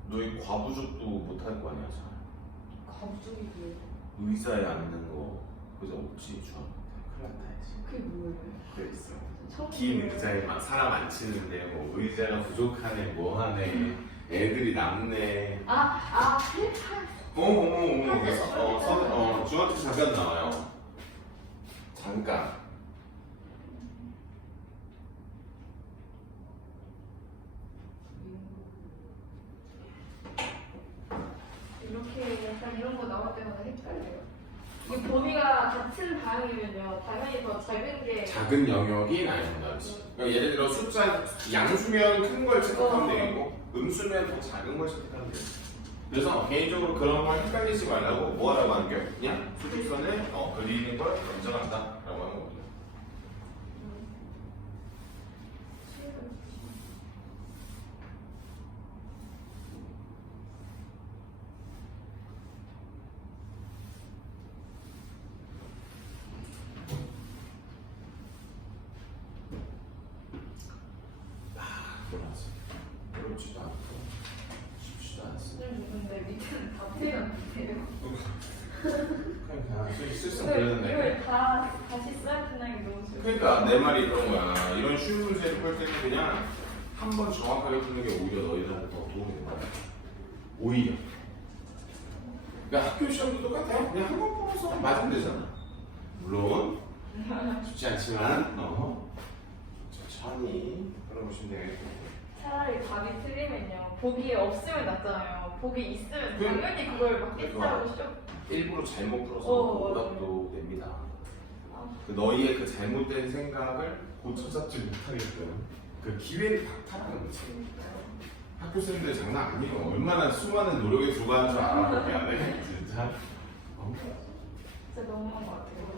너희 과부족도 못할 거 아니야, 잘. 갑자기 왜? 의자에 앉는 거 그저 없지, 주한. 큰일 났다, 이제. 그게 뭐예요? 그래 있어. 처음 긴 들어요. 의자에 막 사람 앉히는데 뭐 의자가 부족하네, 뭐하네, 애들이 남네. 필탈. 어머. 중학교 잠깐 나와요. 잠깐. 이렇게 약간 이런 거 나올 때마다 헷갈려요. 이 범위가 같은 다항이면요, 당연히 더 작은 게. 작은 영역이 나온다지. 그러니까 예를 들어 숫자 양수면 큰 걸 체크하면 되고 음수면 더 작은 걸 체크하면 돼요. 그래서 개인적으로 그런 걸 헷갈리지 말라고 뭐 하라고 하는 게 그냥 수직선을 그리는 걸 인정한다라고 하는 거거든요. 어렵지도 않고 쉽지도 않습니다. 근데 밑에는 다 풀면 돼요. 그냥 쓸쓸 근데 그러는데. 이걸 다 다시 써야 된다는 게 너무 슬퍼. 그러니까 내 말이 그런 거야. 이런 쉬운 문제를 풀 때는 그냥 한 번 정확하게 푸는 게 오히려 너희들한테 더 도움이 된다. 오히려. 그러니까 학교 시험도 똑같아요. 그냥 한 번 풀어서 맞으면 되잖아. 물론 쉽지 않지만 천천히 풀어보시면 되겠고. 차라리 답이 틀리면요, 보기에 없으면 낫잖아요. 보기 있으면 그- 당연히 그걸 막 그거 깨달고 쇼. 일부러 잘못 풀어서 어, 오답도 냅니다. 아. 그 너희의 그 잘못된 생각을 고쳐잡지 못하게끔 그 기회를 박탈하는 거지. 학교 선생님들 장난 아니에요. 얼마나 수많은 노력에 불과한 줄 알아. 미안해. 진짜. 진짜 너무한 것 같아요.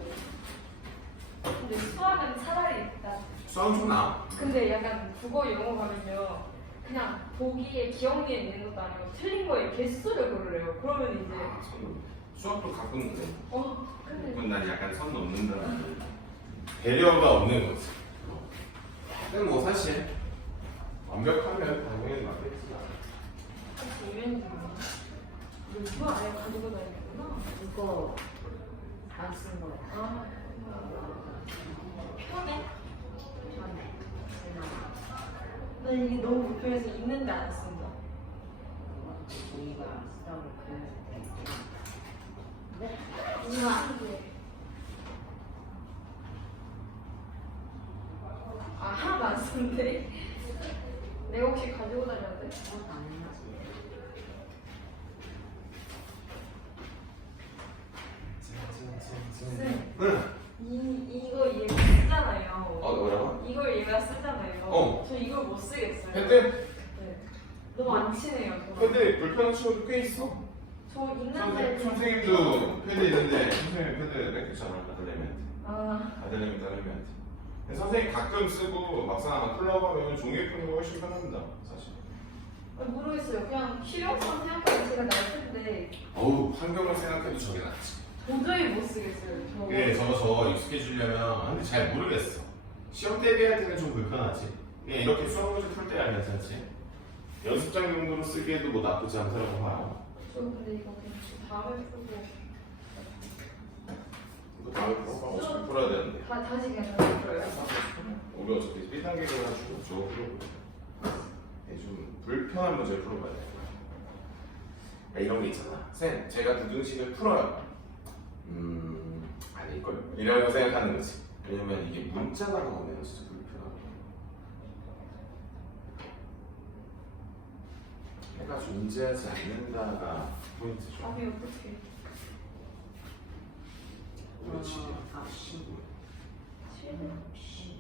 근데 수학은 차라리 나. 수학은 좀 나아. 근데 약간 국어 영어 가면요, 그냥 보기에 기억니에 있는 것도 아니고 틀린 거에 개수를 고르래요. 그러면 이제 수학도 가끔 그래. 근데 그건 난 약간 선 넘는다는 배려가 없는 거지. 근데 뭐 사실 완벽하면 당연히 맞겠지. 사실 이런 이거 아예 가지고 다니는구나. 이거 안 쓰는 거야. 편해? 편해. 나 이게 너무 불편해서 있는데 안 쓴다. 종이가 쓰다고 그러는데. 하나도 안 쓰는데? 내가 혹시 가지고 다녀야 돼? 그것도 안 해야지. 쌤, 응. 이거 얘가 쓰잖아요. 뭐라고? 이걸 얘가 쓰잖아요. 어. 저 이걸 못 쓰겠어요. 근데 네. 너무 안 친해요. 저랑. 근데 불편한 친구도 꽤 있어. 저 있는데 선생님도 패드 있는데 선생님 패드 뺏겼잖아. 아들내미한테. 아, 아들내미 딸내미한테. 근데 선생님 가끔 쓰고 막상 풀라고 하면 종이에 푸는 거 훨씬 편합니다. 사실. 모르겠어요. 그냥 실용성 생각하면 제가 날 텐데 어우 환경을 생각해도 저게 낫지. 도저히 못 쓰겠어요. 저. 예, 저거 익숙해지려면 근데 잘 모르겠어. 시험 대비할 때는 좀 불편하지. 그냥 이렇게 수학 문제 풀 때야 괜찮지. 연습장 용도로 쓰기에도 뭐 나쁘지 않다고 봐요. 저 근데 이거 그냥 다음에 쓰고 이거 다음에 풀어봐. 어차피 풀어야 되는데. 다시 그냥 다시 풀어요. 우리 어차피 1단계로 해가지고 저거 풀어보자. 좀 불편한 문제를 풀어봐야 돼. 야, 이런 게 있잖아. 쌤, 제가 부등식을 풀어요. 아닐걸? 이라고 생각하는 거지. 왜냐면 이게 문자가 나오면 진짜 불편하고. X가 존재하지 않는다가 포인트죠. 답이 어떻게? 그렇지. 답 C. 7. C.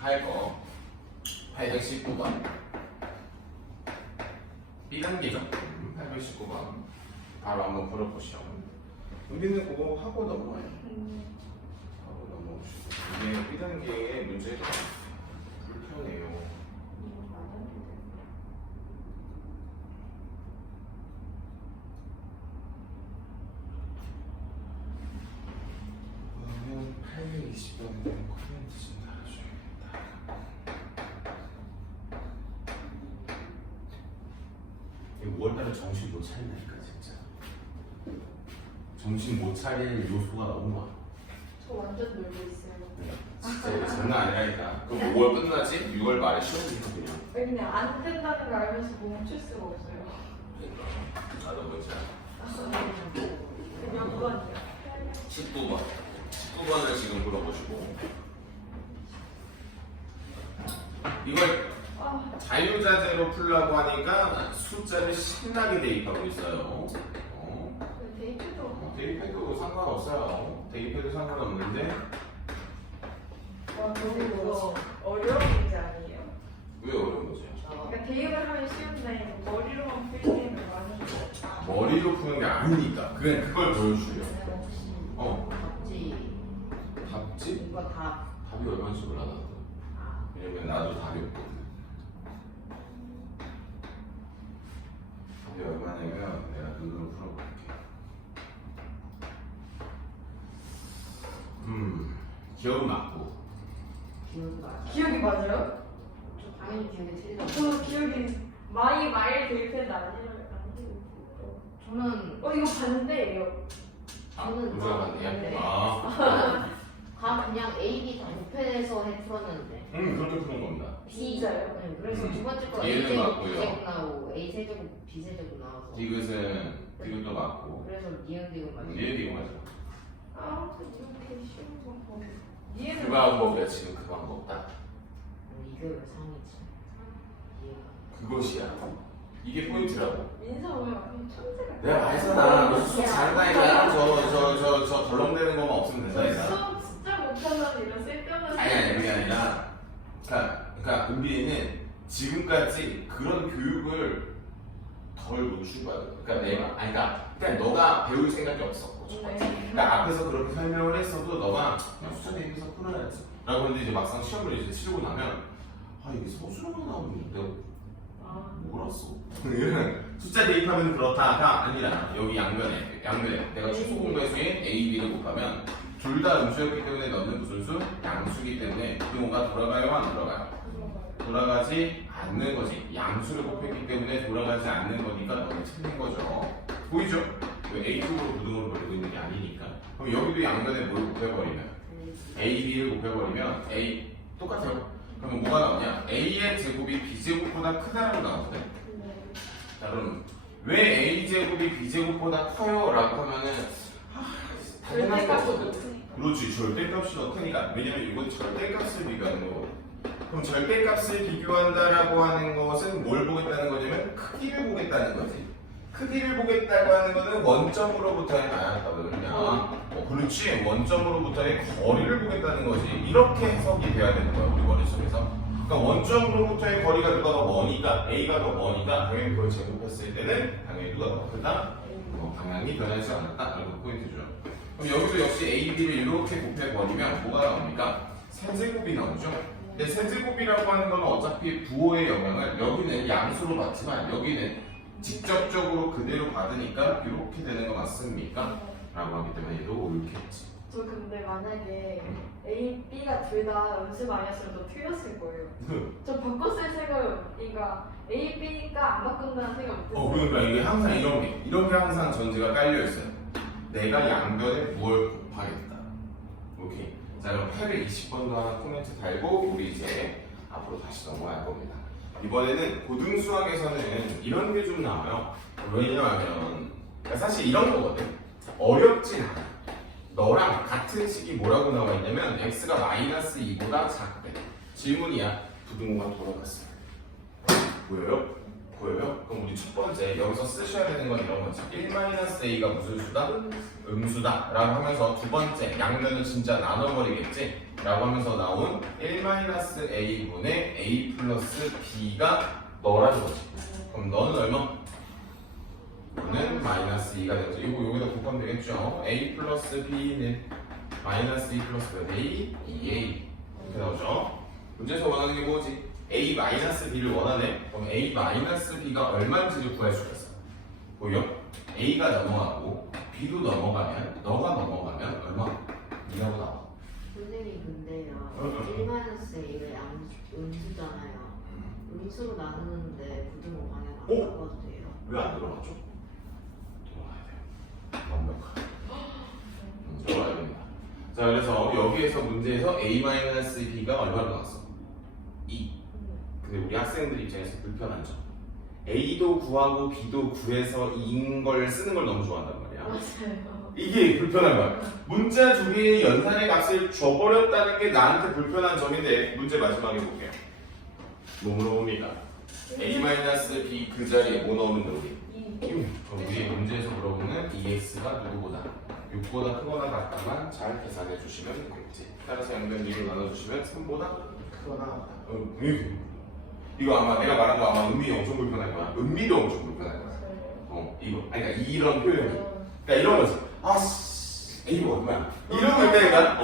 할 거 819번 B단계죠. 819번 바로 한번 풀어보시죠. 우리는 그거 하고 넘어가요. 하고 넘어오시죠. 이게 B단계의 문제가 불편해요. 그러면 820번은 코멘트 좀 달아줘야겠다. 5월달에 정신 못 차린다니까 진짜. 정신 못 차릴 요소가 너무 많아. 저 완전 놀고 있어요. 진짜 이거 장난 아니라니까. 그럼 5월 끝나지? 6월 말에 시험이니까 그냥. 그냥 안 된다는 걸 알면서 멈출 수가 없어요. 나도 뭔지 알아. 몇 번이요? 19번. 19번을 지금 물어보시고. 이걸 자유자재로 풀라고 하니까 숫자를 신나게 대입하고 있어요. 대입해도 상관없어요. 대입해도 상관없는데 와, 너무 어려운 문제 아니에요? 왜 어려운 거지? 그러니까 대입을 하면 쉬운데 머리로만 풀 때는 많이 머리로 푸는 게 아니니까. 그걸 보여주려고. 답지. 답지? 이거 답. 답이 얼마인지 몰라 나도. 왜냐면 나도 답이 없거든. 답이 얼마냐면 내가 눈으로 풀어볼게. 기억은 맞고. 기억이 맞아. 기억이 맞아요? 저 당연히 기억이 틀리다. 저 기억이 많이 대입했는데 아니에요. 저는 이거 반대예요. 저는 문제가 맞네요. 네. 다 그냥 A, B 다 곱해서 풀었는데. 그렇게 푸는 겁니다. 진짜요? 네, 그래서 두 번째 거 얘는 A 제곱, 맞고요. B 제곱 나오고 A 세제곱, B 세제곱 나와서. 디귿도 맞고. 그래서 니은디귿 맞아. 얘도 맞아. 이렇게 쉬운 방법. 이해는 그 방법이야 지금 그 방법다. 이게 왜 상이지? 이해가. 그것이야. 이게 포인트라고. 민서 오면 천재가. 내가 말했잖아. 너 수업 잘한다니까. 저 덜렁대는 것만 없으면 된다니까. 수업 진짜 못하는 이런 쓸데없는. 아니 그게 아니라. 그러니까 은빈이는 지금까지 그런 교육을 덜 노출받아. 그러니까 너가 배울 생각이 없었고. 그러니까 앞에서 그렇게 설명을 했어도 너가 그냥 숫자 대입해서 풀어야지. 라고 했는데 이제 막상 시험을 이제 치르고 나면 이게 서술어만 나오는데 몰랐어. 숫자 대입하면 그렇다가 아니라 여기 양면에 내가 추수 공배 수인 A, B를 곱하면 둘 다 음수였기 때문에 너는 무슨 수? 양수기 때문에 부등호가 돌아가요? 안 돌아가요? 돌아가지 않는 거지. 양수를 곱했기 때문에 돌아가지 않는 거니까 너는 틀린 거죠. 보이죠? A쪽으로 부등호를 벌리고 있는 게 아니니까. 그럼 여기도 양면에 뭘 곱해버리면 A, B를 곱해버리면 A 똑같아요. 그러면 뭐가 나오냐? A의 제곱이 B제곱보다 크다라고 나오거든. 자 그럼 왜 A제곱이 B제곱보다 커요? 라고 하면은 당연한 거거든. 그렇지, 절대값이 더 크니까. 왜냐면 이건 절대값을 비교하는 거거든. 그럼 절대값을 비교한다라고 하는 것은 뭘 보겠다는 거냐면 크기를 보겠다는 거지. 크기를 보겠다고 하는 거는 원점으로부터의 그렇지, 원점으로부터의 거리를 보겠다는 거지. 이렇게 해석이 돼야 되는 거야 우리 머릿속에서. 그러니까 원점으로부터의 거리가 누가 더 머니까 A가 더 머니까 당연히 그걸 제곱했을 때는 당연히 누가 더 크다? 방향이 변하지 않았다. 이거 포인트죠. 그럼 여기도 역시 A, B를 이렇게 곱해버리면 뭐가 나옵니까? 세제곱이 나오죠. 근데 세제곱이라고 하는 건 어차피 부호의 영향을 여기는 양수로 받지만 여기는 직접적으로 그대로 받으니까 이렇게 되는 거 맞습니까? 라고 하기 때문에 얘도 옳겠지. 저 근데 만약에 A, B가 둘 다 음수가 아니었으면 저 틀렸을 거예요. 저 바꿨을 생각이니까 A, B가 안 바꾼다는 생각 못했어요. 그러니까 이게 항상 이런 게 항상 전제가 깔려 있어요. 내가 양변에 무엇을 곱하겠다. 오케이. 자 그럼 820번도 하나 코멘트 달고 우리 이제 앞으로 다시 넘어갈 겁니다. 이번에는 고등수학에서는 이런 게 좀 나와요. 왜냐하면 사실 이런 거거든. 어렵진 않아. 너랑 같은 식이 뭐라고 나와 있냐면 x가 마이너스 2보다 작대. 질문이야. 부등호가 돌아갔어요. 보여요? 보여요? 그럼 우리 첫 번째 여기서 쓰셔야 되는 건 이런 거지. 1-a가 무슨 수다? 음수다 라고 하면서 두 번째 양면은 진짜 나눠버리겠지? 라고 하면서 나온 1-a분의 a 플러스 b가 너라는 거지. 그럼 너는 얼마? 너는 마이너스 2가 되죠. 이거 여기다 곱하면 되겠죠? a 플러스 b는 마이너스 2 플러스 a, 2a 이렇게 나오죠. 문제에서 원하는 게 뭐지? a 마이너스 b를 원하네. 그럼 a 마이너스 b가 얼마인지를 구할 수가 있어. 보여? a가 넘어가고 b도 넘어가면 너가 넘어가면 얼마? 2라고 나와. 선생님 근데요 1-A가 음수잖아요. 음수로 나누는데 부등호 방향 안 바꿔도 돼요? 왜 안 들어가죠? 들어가야 돼요. 완벽하게. 들어가야 됩니다. 자 그래서 여기에서 문제에서 a-b가 얼마로 나왔어? 2. 근데 우리 학생들 입장에서 불편한 점. A도 구하고 B도 구해서 2인 걸 쓰는 걸 너무 좋아한단 말이야. 맞아요. 이게 불편한 거야. 문자 두 개의 연산의 값을 줘버렸다는 게 나한테 불편한 점인데 문제 마지막에 볼게요. 뭐 물어봅니까? A-B 그 자리에 뭐 넣으면 돼 우리? 2. 그럼 우리 문제에서 물어보는 EX가 누구보다? 6보다 크거나 같다만 잘 계산해 주시면 되겠지. 따라서 양변 2로 나눠주시면 3보다 크거나 같다. 이거 아마 내가 말한 거 아마 은밀이 엄청 불편할 거야. 은밀도 엄청 불편할 거야. 이거 그러니까 이런 표현이. 그러니까 이런 거지. 아씨, 이거 얼마야? 이런 걸 때니까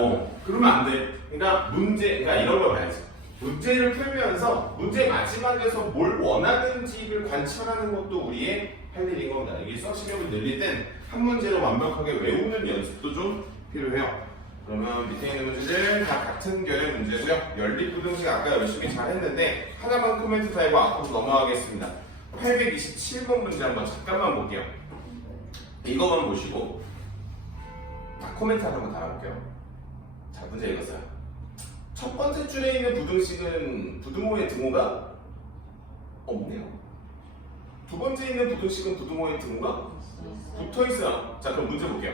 그러면 안 돼. 그러니까 그러니까 이런 걸 봐야지. 문제를 풀면서 문제 마지막에서 뭘 원하는지를 관찰하는 것도 우리의 할 일인 겁니다. 이게 수학 실력을 늘릴 땐 한 문제를 완벽하게 외우는 연습도 좀 필요해요. 그러면 밑에 있는 문제들 다 같은 결의 문제고요. 연립부등식 아까 열심히 잘 했는데 하나만 코멘트 달고 앞으로 넘어가겠습니다. 827번 문제 한번 잠깐만 볼게요. 이거만 보시고 코멘트 하나만 달아볼게요. 자, 문제 읽었어요. 첫 번째 줄에 있는 부등식은 부등호의 등호가 없네요. 두 번째 있는 부등식은 부등호의 등호가 붙어있어요. 자, 그럼 문제 볼게요.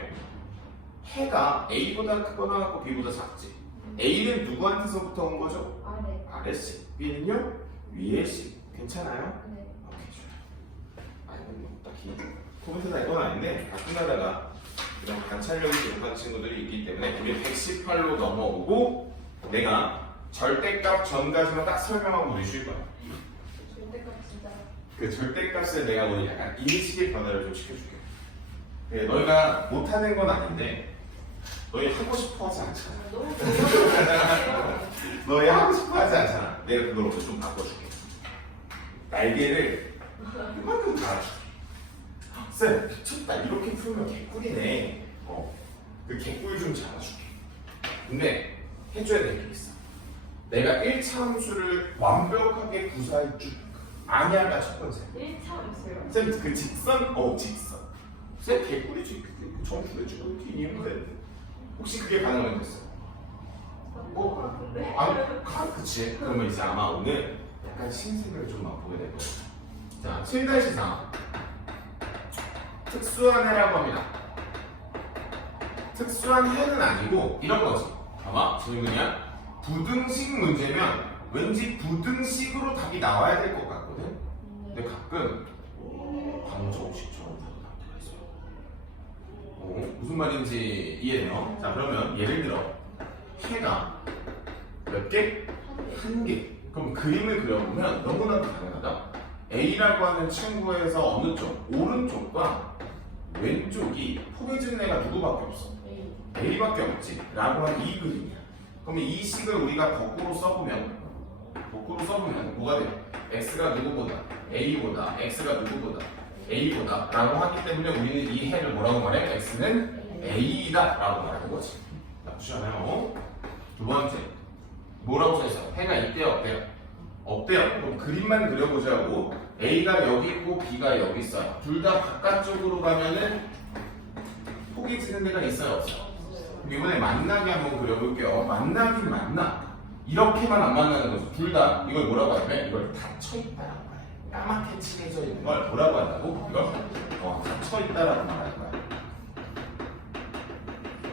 해가 A보다 크거나 같고 B보다 작지. A는 누구한테서부터 온 거죠? 아래. 아래씩. B는요? 위에씩. 괜찮아요? 네. 오케이, 좋아요. 아니, 뭐 딱히 코멘트 달 건 아닌데 가끔 가다가 이런 관찰력이 부족한 친구들이 있기 때문에 우리 118로 넘어오고 내가 절대값 전까지만 딱 설명하고 우리 쉴 거야. 절대값 진짜. 그 절대값을 내가 오늘 약간 인식의 변화를 좀 시켜줄게. 네, 너희가 못하는 건 아닌데 너희 하고 싶어 하지 않잖아. 너무 좋아요. 너희 하고 싶어 하지 않잖아. 내가 그걸 좀 바꿔줄게. 날개를 이만큼 달아줄게. 쌤, 미쳤다. 이렇게 풀면 개꿀이네. 그 개꿀 좀 잡아줄게. 근데 해줘야 될 게 있어. 내가 1차 함수를 완벽하게 구사할 줄 아냐가 첫 번째. 1차 있어요. 쌤, 그 직선? 직선. 쌤, 개꿀이지. 점수 내주고 이렇게 이해가 되는데. 혹시 그게 가능하면 됐어? 것 같은데. 그치. 그러면 이제 아마 오늘 약간 신세계를 좀 맛보게 될 거예요. 자, 7-4. 특수한 해라고 합니다. 특수한 해는 아니고 이런 거지. 아마 질문이야. 부등식 문제면 왠지 부등식으로 답이 나와야 될 것 같거든. 근데 가끔 방정식처럼 답이 나올 때가 있어요. 무슨 말인지 이해돼요? 자, 그러면 예를 들어 해가 몇 개? 한 개. 그럼 그림을 그려보면 너무나도 당연하다. A라고 하는 친구에서 어느 쪽? 오른쪽과 왼쪽이 포개진 애가 누구밖에 없어? A밖에 없지. 라고 한 이 그림이야. 그러면 이 식을 우리가 거꾸로 써보면 뭐가 돼? X가 누구보다? A보다. X가 누구보다? A보다. 라고 하기 때문에 우리는 이 해를 뭐라고 말해? X는 A다. 라고 말하는 거지. 나쁘지 않아요. 두 번째. 뭐라고 써있어? 해가 있대요? 없대요? 없대요. 그럼 그림만 그려보자고. A가 여기 있고 B가 여기 있어요. 둘 다 바깥쪽으로 가면은 폭이 지는 데가 있어요? 없어요? 이번에 만나게 한번 그려볼게요. 만나긴 만나. 이렇게만 안 만나는 거죠. 둘 다 이걸 뭐라고 하냐면 이걸 닫혀있다라고 말해. 까맣게 칠해져 있는 걸 뭐라고 한다고? 이걸 닫혀있다라고 말할 거야.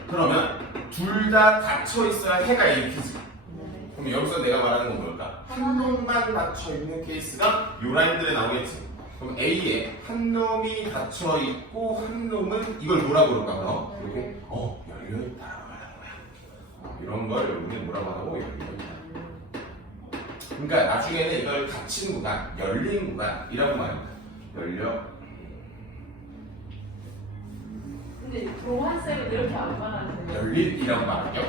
그러면 둘 다 닫혀있어야 해가 읽히지. 그럼 여기서 내가 말하는 건 뭘까? 한 놈만 닫혀있는 케이스가 요 라인들에 나오겠지. 그럼 A에 한 놈이 닫혀있고 한 놈은 이걸 뭐라고 그럴까? 그럼? 이렇게 열려있다라고 말하는 거야. 이런 걸 우리는 뭐라고 하고 열려있다. 그러니까 나중에는 이걸 닫힌 구간, 열린 구간이라고 말합니다. 열려. 근데 동환쌤은 이렇게 안 말하는데. 열린이라고 말하죠.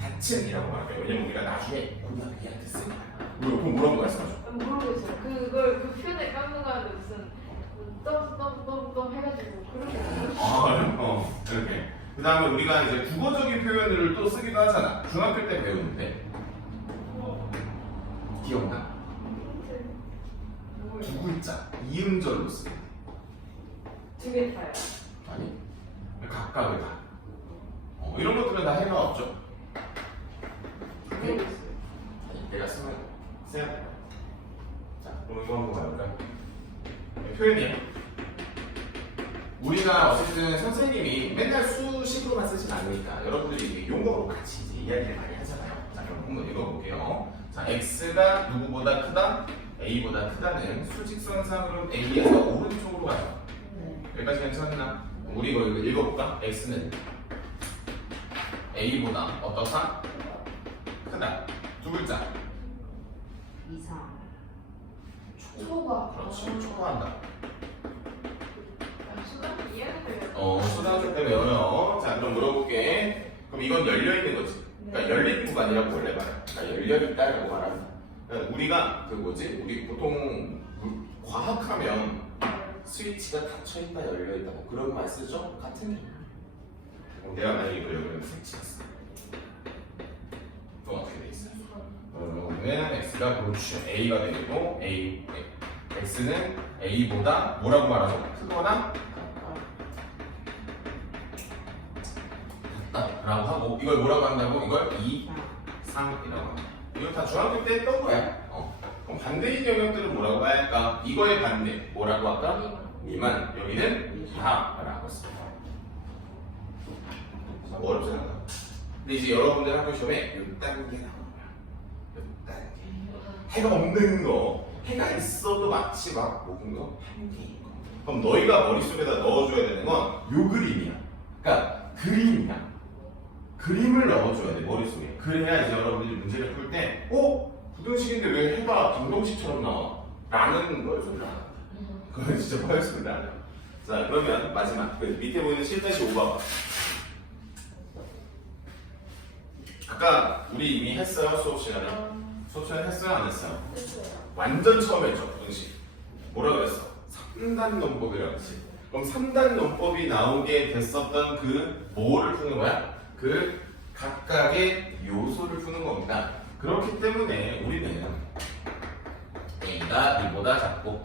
닫힌이라고 말하죠. 왜냐면 우리가 나중에 고등학교 얘한테 쓸 거야. 그럼 뭐라고 말씀하죠? 모르겠어요. 그걸 그 표현에 까먹어야 무슨 똥똥똥똥 해가지고 그렇게. 이렇게. 그 다음에 우리가 이제 국어적인 표현을 또 쓰기도 하잖아. 중학교 때 배우는데. 기억나? 두 글자, 이음절로 쓰. 두개 다요. 아니, 각각을 다. 이런 것들은 다 해가 없죠. 모르겠어요. 내가 쓰면 써야 돼. 자, 그럼 이거 한번 봐볼까요? 표현이야. 우리가 어쨌든 선생님이 맨날 수식으로만 쓰진 않으니까 여러분들이 용어로 같이 이제 이야기를 많이 하잖아요. 자, 그럼 한번 읽어볼게요. 자, X가 누구보다 크다? A보다 크다는 수직선상으로 A에서 오른쪽으로 가요. 여기까지 괜찮나? 우리 이거 읽어볼까? X는 A보다 어떻다? 크다. 두 글자. 이상. 초가. 그렇지. 초과한다. 수단 이해가 돼요. 수단식 때문에 외워요. 자, 그럼 물어볼게. 그럼 이건 열려있는 거지. 그러니까 열린 구간이라고 원래 말해. 그러니까 열려있다라고 말합니다. 그러니까 우리가 우리 보통 과학하면 스위치가 닫혀있다 열려있다 뭐 그런 말 쓰죠? 같은 게. 그럼 내가 만약에 이걸 여기는 스위치였어. 또 어떻게 돼 있어요? 그러면 X가 그렇죠. A가 되고 X는 A보다 뭐라고 말하죠? 크거나 라고 하고 이걸 뭐라고 한다고? 이걸 이상이라고 한다. 이거 다 중학교 때 했던 거야. 그럼 반대인 영역들은 뭐라고 할까? 이거의 반대 뭐라고 할까? 미만. 여기는 이하라고 했습니다. 어렵지 않아. 근데 이제 여러분들 학교 시험에 몇 단계 나오는 거야. 몇 단계. 해가 없는 거. 해가 있어도 마치 막 먹은 거 한 개인 거. 그럼 너희가 머릿속에다 넣어줘야 되는 건 요 그림이야. 그러니까 그림이야. 그림을 넣어줘야 돼, 머릿속에. 그래야 이제 여러분들이 문제를 풀 때, 부등식인데 왜 해가 방정식처럼 나와? 라는 걸 소리를 안 한다. 그건 진짜 뻔할 소리를 안 해요. 자, 그러면 마지막. 밑에 보이는 7-5 봐봐. 아까 우리 이미 했어요, 수업 시간에? 수업 시간에 했어요, 안 했어요? 됐어요. 완전 처음 했죠, 부등식. 뭐라 그랬어? 3단 논법이라고 했지. 그럼 3단 논법이 나오게 됐었던 그 뭐를 푸는 거야? 그 각각의 요소를 푸는 겁니다. 그렇기 때문에 우리는 A가 B보다 작고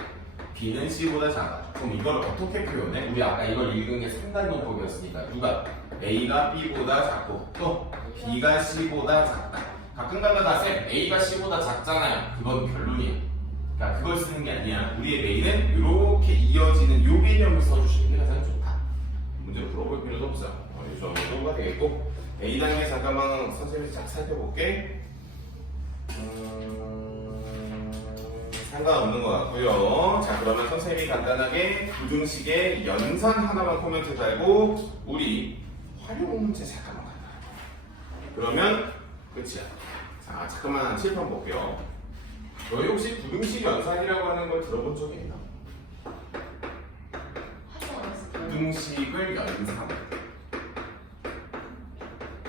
B는 C보다 작아. 그럼 이걸 어떻게 표현해? 우리 아까 이걸 읽은 게 3단 논법이었으니까 누가? A가 B보다 작고 또 B가 C보다 작다. 가끔가다가 쌤 A가 C보다 작잖아요. 그건 결론이야. 그러니까 그걸 쓰는 게 아니야. 우리의 A는 이렇게 이어지는 요 개념을 써주시는 게 가장 좋다. 문제를 풀어볼 필요도 없어요. 이 정도가 되겠고 A 단계 잠깐만 선생님이 쫙 살펴볼게. 상관없는 것 같고요. 자 그러면 선생님이 간단하게 부등식의 연산 하나만 코멘트 달고 우리 활용 문제 잠깐만 간다. 그러면 끝이야. 자 잠깐만 한 칠판 볼게요. 너희 혹시 부등식 연산이라고 하는 걸 들어본 적이 있나? 하지 않았을까요? 부등식을 연산.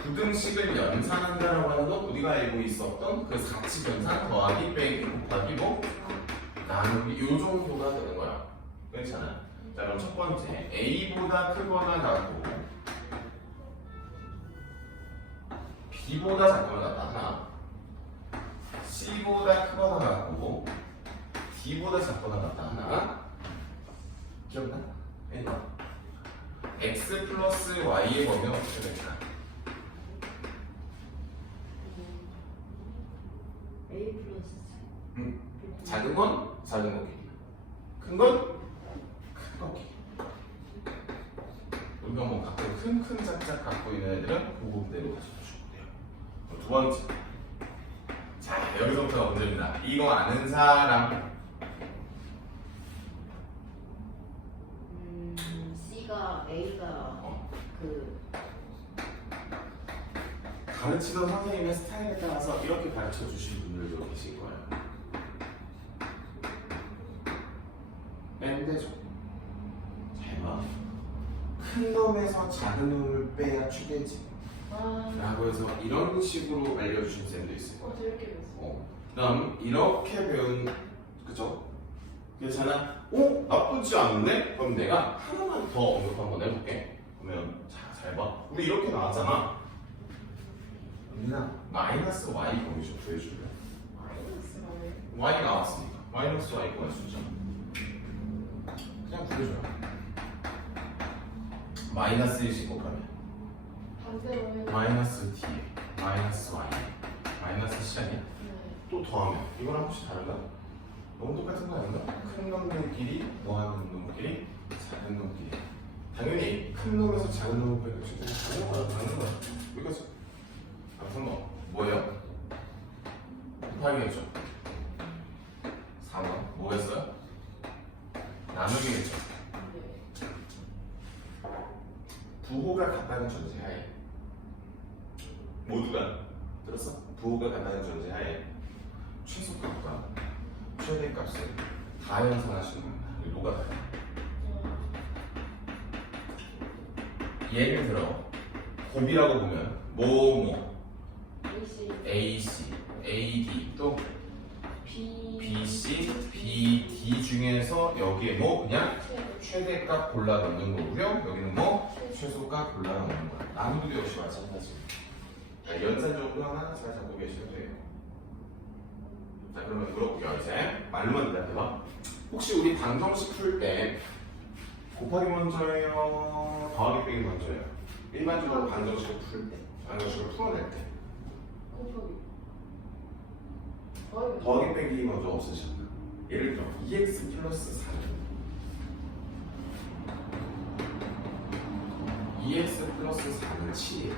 부등식을 연산한다라고 하는 건 우리가 알고 있었던 그 사칙 연산 더하기 빼기 곱하기 뭐 나누기 요 정도가 되는 거야. 괜찮아? 자 그럼 첫 번째 A보다 크거나 같고 B보다 작거나 같다 하나 C보다 크거나 같고 D보다 작거나 같다 하나 기억나? X 플러스 Y의 범위는 어떻게 될까? A 플러스 작은 건 작은 거기 큰 건 큰 거기 우리가 뭐 가끔 큰 짝짝 갖고 있는 애들은 그거대로 가져주시면 돼요. 두 번째 자 여기서부터가 문제입니다. 이거 아는 사람 C가 A가 그 가르치던 선생님의 스타일에 따라서 이렇게 가르쳐 주신 분들도 계실 거예요. 뺀대죠. 잘 봐. 큰 놈에서 작은 놈을 빼야 추계지. 라고 해서 이런 식으로 알려주신 쌤도 있어요. 어제 이렇게 됐어. 그다음 이렇게 배운 그죠? 괜찮아? 오 나쁘지 않네? 그럼 내가 하나만 더 언급 한번 해볼게. 그러면 잘 봐. 우리 이렇게 나왔잖아. 민아 마이너스 y 범위 좀 구해줄래? 마이너스가 왜? y 나왔으니까 마이너스 y 구할 수 있잖아. 그냥 구해줘요. 마이너스 1씩 곱하면 반대로 해. 마이너스 d 마이너스 y 마이너스 c 아니야? 네. 또 더하면 이거랑 혹시 다른가? 너무 똑같은 거 아닌가? 큰 놈들끼리 뭐하는 놈끼리 작은 놈끼리 당연히 큰 놈에서 작은 놈을 빼고 진짜 작은 거야 작은 거야 여기까지 아무튼 뭐예요? 곱하기겠죠 4번 뭐겠어요? 나누기겠죠 네. 부호가 같다는 전제하에 모두가 들었어? 부호가 같다는 전제하에 최소값과 최대값을 다 연산하시는 겁니다. 뭐가 다요? 예를 들어 곱이라고 보면 뭐뭐 AC, AC, AD 또 B, BC, BD 중에서 여기에 뭐 그냥 최대값 골라 넣는 거고요. 여기는 뭐 최소값 골라 넣는 거야. 나누기도 역시 마찬가지. 연산 정도 하나 잘 잡고 계시면 돼요. 자 그러면 물어볼게요. 이제 말로만 대답해봐. 혹시 우리 방정식 풀 때 곱하기 먼저예요? 더하기 빼기 먼저예요? 일반적으로 방정식을 풀 때, 방정식을 풀어낼 때 곱하기. 더하기 빼기 먼저 없으셨나? 예를 들어 2x 플러스 4 2x 플러스 4는 7이에요.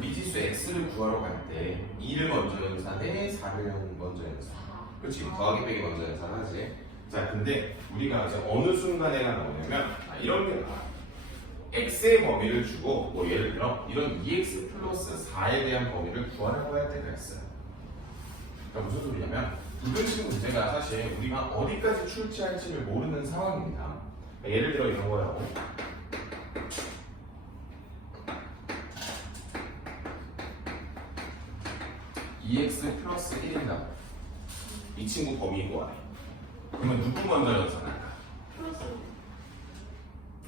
미지수 x를 구하러 갈 때 2를 먼저 연산해 4를 먼저 연산. 그렇지 더하기 빼기 먼저 연산하지. 자 근데 우리가 이제 어느 순간에가 나오냐면 이런 게 나와. x의 범위를 주고 뭐 예를 들어 이런 2x 플러스 4에 대한 범위를 구하려고 할 때가 있어요. 그러니까 무슨 소리냐면 부등식 문제가 사실 우리가 어디까지 출제할지를 모르는 상황입니다. 그러니까 예를 들어 이런 거라고. 2x 플러스 1이다. 이 친구 범위 구하래. 그러면 누구 먼저 연산할까? 플러스.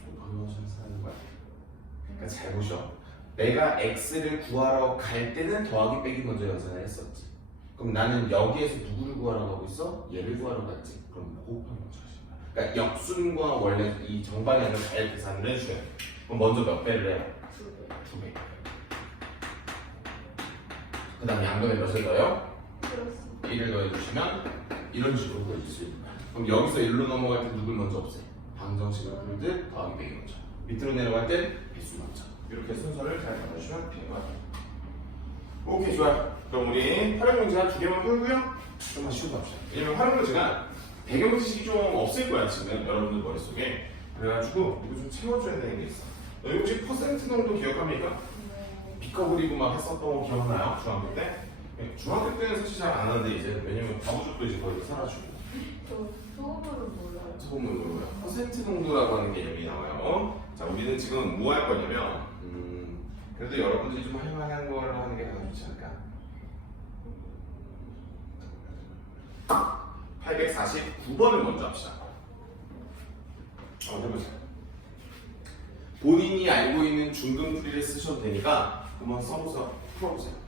곱하기 연산하는 거야. 그러니까 잘 보셔. 내가 x를 구하러 갈 때는 더하기 빼기 먼저 연산을 했었지. 그럼 나는 여기에서 누구를 구하러 가고 있어? 얘를 구하러 갔지. 그럼 곱하기 먼저 하시는 거야. 그러니까 역순과 원래 이 정방향을 잘 계산을 해줘야 돼. 그럼 먼저 몇 배를 해요? 2배. 2배. 그 다음에 양변에 몇을 넣어요? 플러스. 1을 넣어주시면 이런 식으로 보여줄 수 있는 거야. 그럼 여기서 1로 넘어갈 때 누굴 먼저 없애? 방정식을 풀듯 더하기 빼기 먼저. 밑으로 내려갈 땐 배수 먼저. 이렇게 순서를 잘 잡아주시면 되는 거야. 오케이, 좋아요. 그럼 우리 활용 문제 한 2개만 풀고요. 좀만 쉬고 갑시다. 왜냐면 활용 문제가 배경 지식이 좀 없을 거야, 지금 여러분들 머릿속에. 그래가지고 이거 좀 채워줘야 되는 게 있어. 너희 혹시 퍼센트 정도 기억합니까? 네. 비커 그리고 막 했었던 거 기억나요? 중학교 때? 네, 중학교 때는 사실 잘 안 하는데 이제 왜냐면 바보족도 이제 거의 다 사라지고 저 소금은 몰라요. 소금으로요. 퍼센트 농도라고 하는 개념이 나와요. 자, 우리는 지금 뭐 할 거냐면 그래도 여러분들이 좀 할만한 걸 하는 게 가장 좋지 않을까? 849번을 먼저 합시다. 해보세요. 본인이 알고 있는 중근풀이를 쓰셔도 되니까 한번 써보세요. 풀어보세요.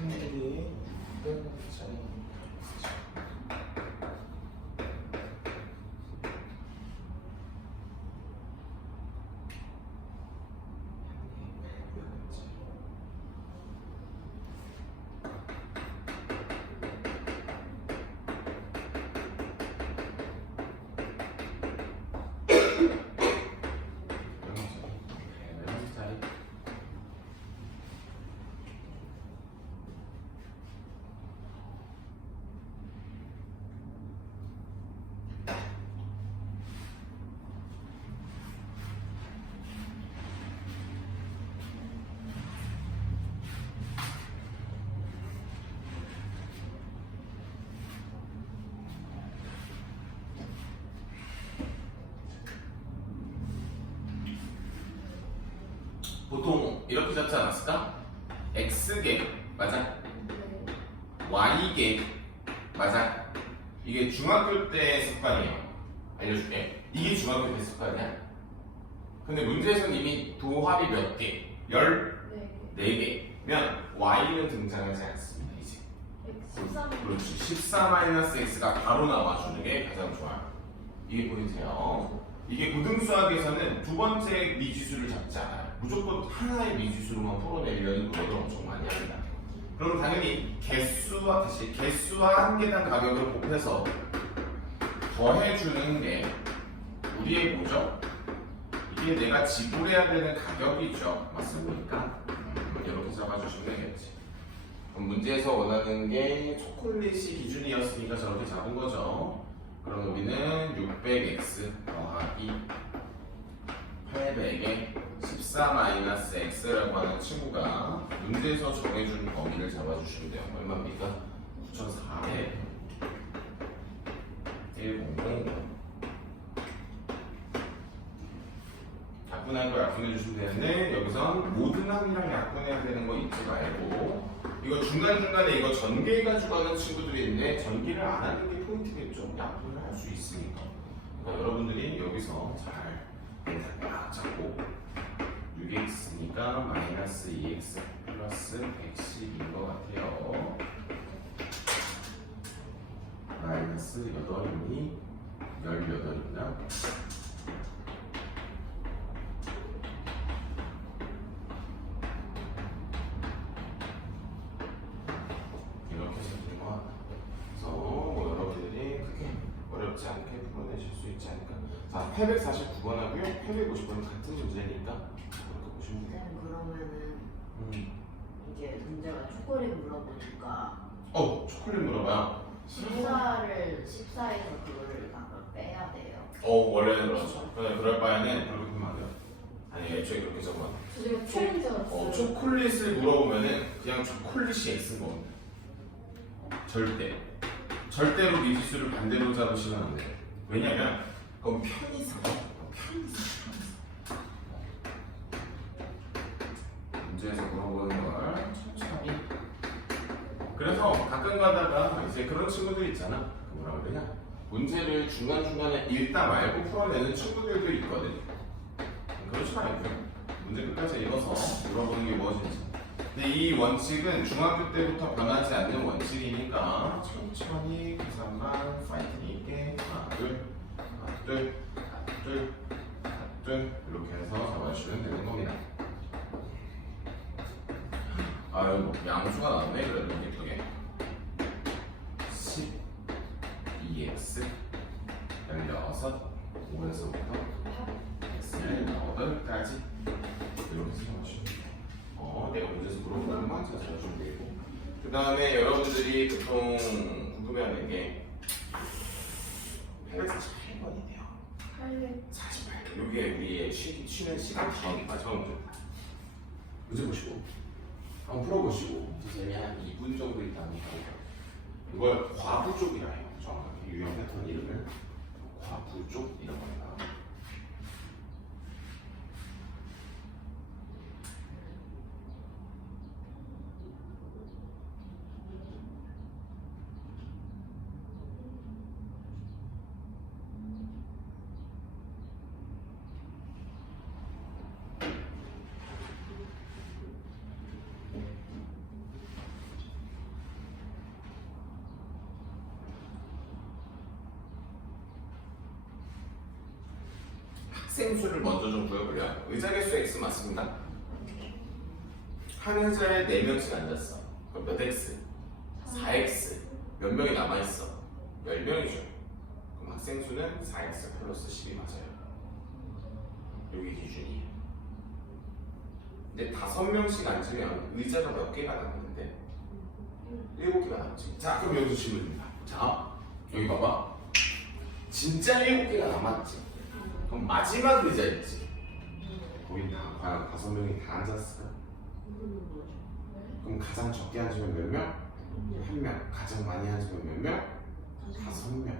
하늘이 600원짜리 보통 이렇게 잡지 않았을까? X개 맞아? 네. Y개 맞아? 이게 중학교 때 습관이에요. 알려줄게. 이게 중학교 때 습관이야. 근데 문제에서는 이미 도합이 몇 개? 4개. 14개면 Y는 등장하지 않습니다. 이제 13. 그렇지. 14-x가 바로 나와주는 게 가장 좋아요. 이게 보이세요? 이게 고등수학에서는 두 번째 미지수를 잡지 않아요. 무조건 하나의 미지수로만 풀어내려는 노력을 엄청 많이 합니다. 그럼 당연히 개수와 한 개당 가격을 곱해서 더해주는 게 우리의 뭐죠? 이게 내가 지불해야 되는 가격이죠. 맞습니까? 이렇게 잡아주시면 되겠지. 그럼 문제에서 원하는 게 초콜릿이 기준이었으니까 저렇게 잡은 거죠. 그럼 우리는 600x 더하기 800에 14-x라고 하는 친구가 문제에서 정해준 범위를 잡아주시면 돼요. 얼마입니까? 9,400 100 약분할 거 약분해주시면 되는데 여기선 모든 항이랑 약분해야 되는 거 잊지 말고 이거 중간중간에 이거 전개해가지고 하는 친구들이 있는데 전개를 안 하는 게 포인트겠죠. 약분을 할 수 있으니까. 그러니까 여러분들이 여기서 잘 멘탈 꽉 잡고 6x니까 마이너스 2x 플러스 110인 것 같아요. 마이너스 8이니 18이구나. 849번 하고요. 850번은 같은 문제니까 그렇게 보시면 돼요. 쌤 그러면은 이제 문제가 초콜릿 물어보니까 초콜릿 물어봐요. 14에서 그거를 아까 빼야 돼요. 원래는 그렇죠. 그럴 바에는 그렇게 하면 안 돼요. 아니, 애초에 그렇게 적으면 저 지금 챌린지 왔어요. 초콜릿을 물어보면은 그냥 초콜릿이 X인 겁니다. 절대로 미지수를 반대로 잡으시면 안 돼요. 왜냐면 그건 편의상. 문제에서 물어보는 걸 천천히. 그래서 가끔 가다가 이제 그런 친구들 있잖아. 뭐라 그러냐? 문제를 중간중간에 읽다 말고 풀어내는 친구들도 있거든. 그렇지 말고요. 문제 끝까지 읽어서 물어보는 게 무엇인지. 근데 이 원칙은 중학교 때부터 변하지 않는 원칙이니까 천천히 계산만 파이팅 있게 하나 둘 이렇게 해서 잡아주시면 되는 겁니다. 아유, 양수가 나왔네. 그래도 예쁘게 12x 16 5에서부터 x를 8까지 이렇게 생각하시면 돼요. 내가 문제에서 물어보는 것만 찾아주면 되고, 그 다음에 여러분들이 보통 궁금해하는 게 848번이네요. 48번. 이게 우리의 쉬는 시간 다음 마지막 문제 보시고 한번 풀어보시고 선생님이 한 2분 정도 있다니까 이걸 과부족이라 해요. 정확하게 유형 패턴 이름을 과부족이라고 합니다. 학생수를 먼저 좀 구해보려요. 의자개수 X 맞습니다. 한 의자에 4명씩 앉았어. 그럼 몇 X? 4X. 몇 명이 남아있어? 10명이죠. 그럼 학생수는 4X 플러스 10이 맞아요. 여기 기준이에요. 근데 5명씩 앉으면 의자가 몇 개가 남았는데? 7개가 남지. 자, 그럼 여기서 질문입니다. 자, 여기 봐봐. 진짜 7개가 남았지. 그럼 마지막 의자 있지. 거기 다 과연 5명이 다 앉았을까? 그럼 가장 적게 앉으면 몇 명? 1명. 가장 많이 앉으면 몇 명? 5명.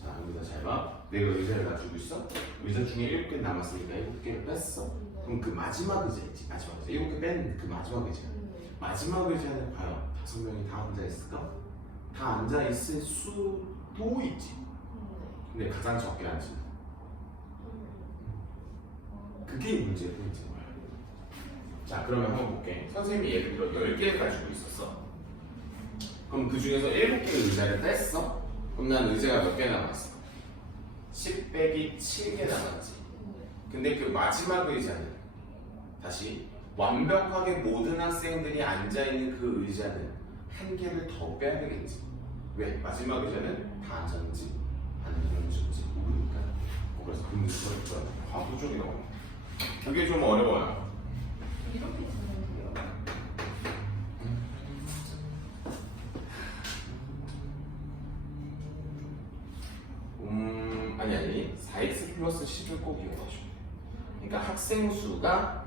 자, 여기다 잘 봐. 내가 의자를 가지고 있어. 의자 중에 7개 남았으니까 7개를 뺐어. 그럼 그 마지막 의자 있지. 마지막 의자. 7개 뺀 그 마지막 의자. 마지막 의자는 과연 5명이 다 앉아있을까? 다 앉아있을 수도 있지. 근데 가장 적게 앉은 그게 문제의 포인트인 거야. 자, 그러면 한번 볼게. 선생님이 예를 들어 10개를 가지고 있었어. 그럼 그 중에서 7개의 의자를 뺐어. 그럼 난 의자가 몇 개 남았어? 10 빼기 7개 남았지. 근데 그 마지막 의자는 다시 완벽하게 모든 학생들이 앉아있는 그 의자는 한 개를 더 빼야 되겠지. 왜? 마지막 의자는 다 앉았는지 안 앉았는지 모르니까. 그래서 그 문제가 과부족이라고 합니다. 그게 좀 어려워요. 이렇게 주는 거예요. 아니 4x 플러스 10을 꼭 이용하셔야 돼요. 그러니까 학생 수가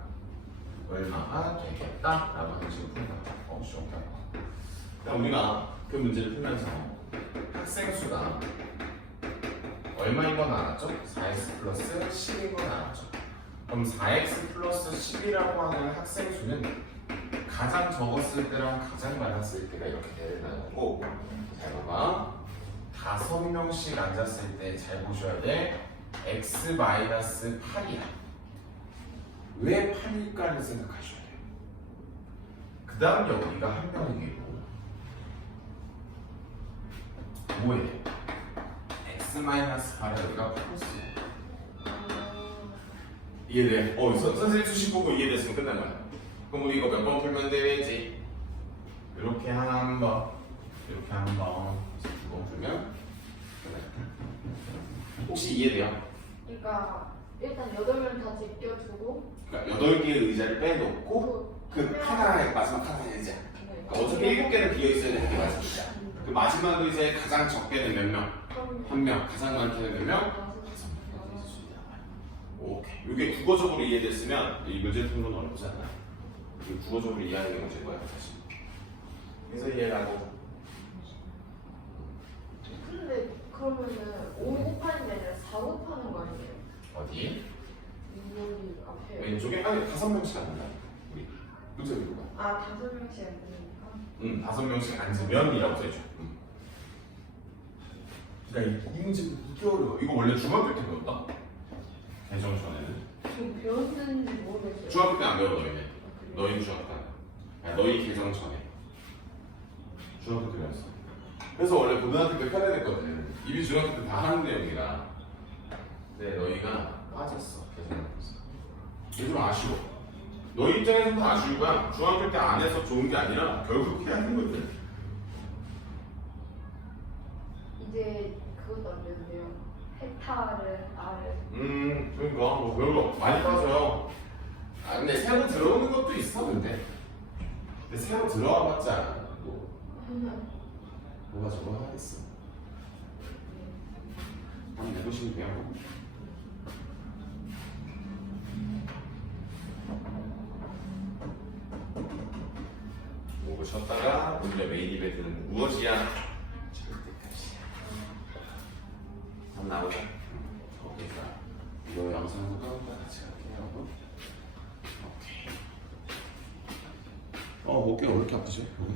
얼마가 되겠다라고 하는 식으로 푼다. 좋다. 그럼 우리가 그 문제를 풀면서 학생 수가 얼마인 건 알았죠? 4x 플러스 10인 건 알았죠? 그럼 4x 플러스 10이라고 하는 학생 수는 가장 적었을 때랑 가장 많았을 때가 이렇게 되는 거고, 잘 봐봐. 5명씩 앉았을 때 잘 보셔야 돼. x-8이야. 왜 8일까를 생각하셔야 돼요. 그 다음 여기가 한 명이고 뭐예요? x-8에 여기가 플러스야. 이해돼? 선생님 수식 보고 이해됐으면 끝난 거야. 그럼 우리 이거 몇 번 풀면 되지? 이렇게 한 번, 이렇게 한 번, 두 번 풀면 끝났다. 혹시 이해돼요? 그러니까 일단 8명 다 제껴두고 그러니까 8개의 의자를 빼놓고 그 하나의 마지막 하나의 의자. 네. 그러니까 어차피 7개는 비어있어야 되는 게 마지막 의자. 그 마지막 의자에 가장 적게는 몇 명? 한 명. 가장 많게는 몇 명? 오케이. 이게 국어적으로 이해됐으면 이 문제 풀면 어렵지 않아. 이 국어적으로 이해하는 게 문제인 거야, 사실. 그래서 이해하고. 근데 그러면은 5 곱하는 게 아니라 4 곱하는 거 아니에요? 어디? 여기 앞에 왼쪽에 아니 5명씩 앉는다. 우리 문제 읽어봐. 아 5명씩 앉으니까 5명씩 앉으면이라고 써있죠. 그러니까 이 문제 되게 어려워. 이거 원래 중학교 때 배웠다. 개정 전에는. 좀 배웠는지 모르겠어요. 중학교 때 안 배워 너희는. 너희는 중학교 때 안 배워. 아니, 너희 개정 전에. 중학교 때 배웠어. 그래서 원래 고등학교 때 편애됐거든. 이미 중학교 때 다 하는 내용이라. 근데 너희가 빠졌어. 개정하면서. 이게 좀 아쉬워. 너희 입장에서는 아쉬운 거야. 중학교 때 안 해서 좋은 게 아니라 결국 해야 하는 거지. 이제 그것도 안 되는데요. 헥타르 아르 그러니까 뭐 별로 많이 빠져요. 아 근데 새로 들어오는 것도 있어 근데 새로 들어와봤자 뭐가 저거 하겠어. 한번 해보시면 돼요. 오고 쉬었다가 오늘의 메인 이벤트는 무엇이야? 절대값이야. 한번 나오자. 오케이, 자, 이거 영상도 까먹고 같이 갈게요. 오케이. 어깨가 왜 이렇게 아프지? 여기?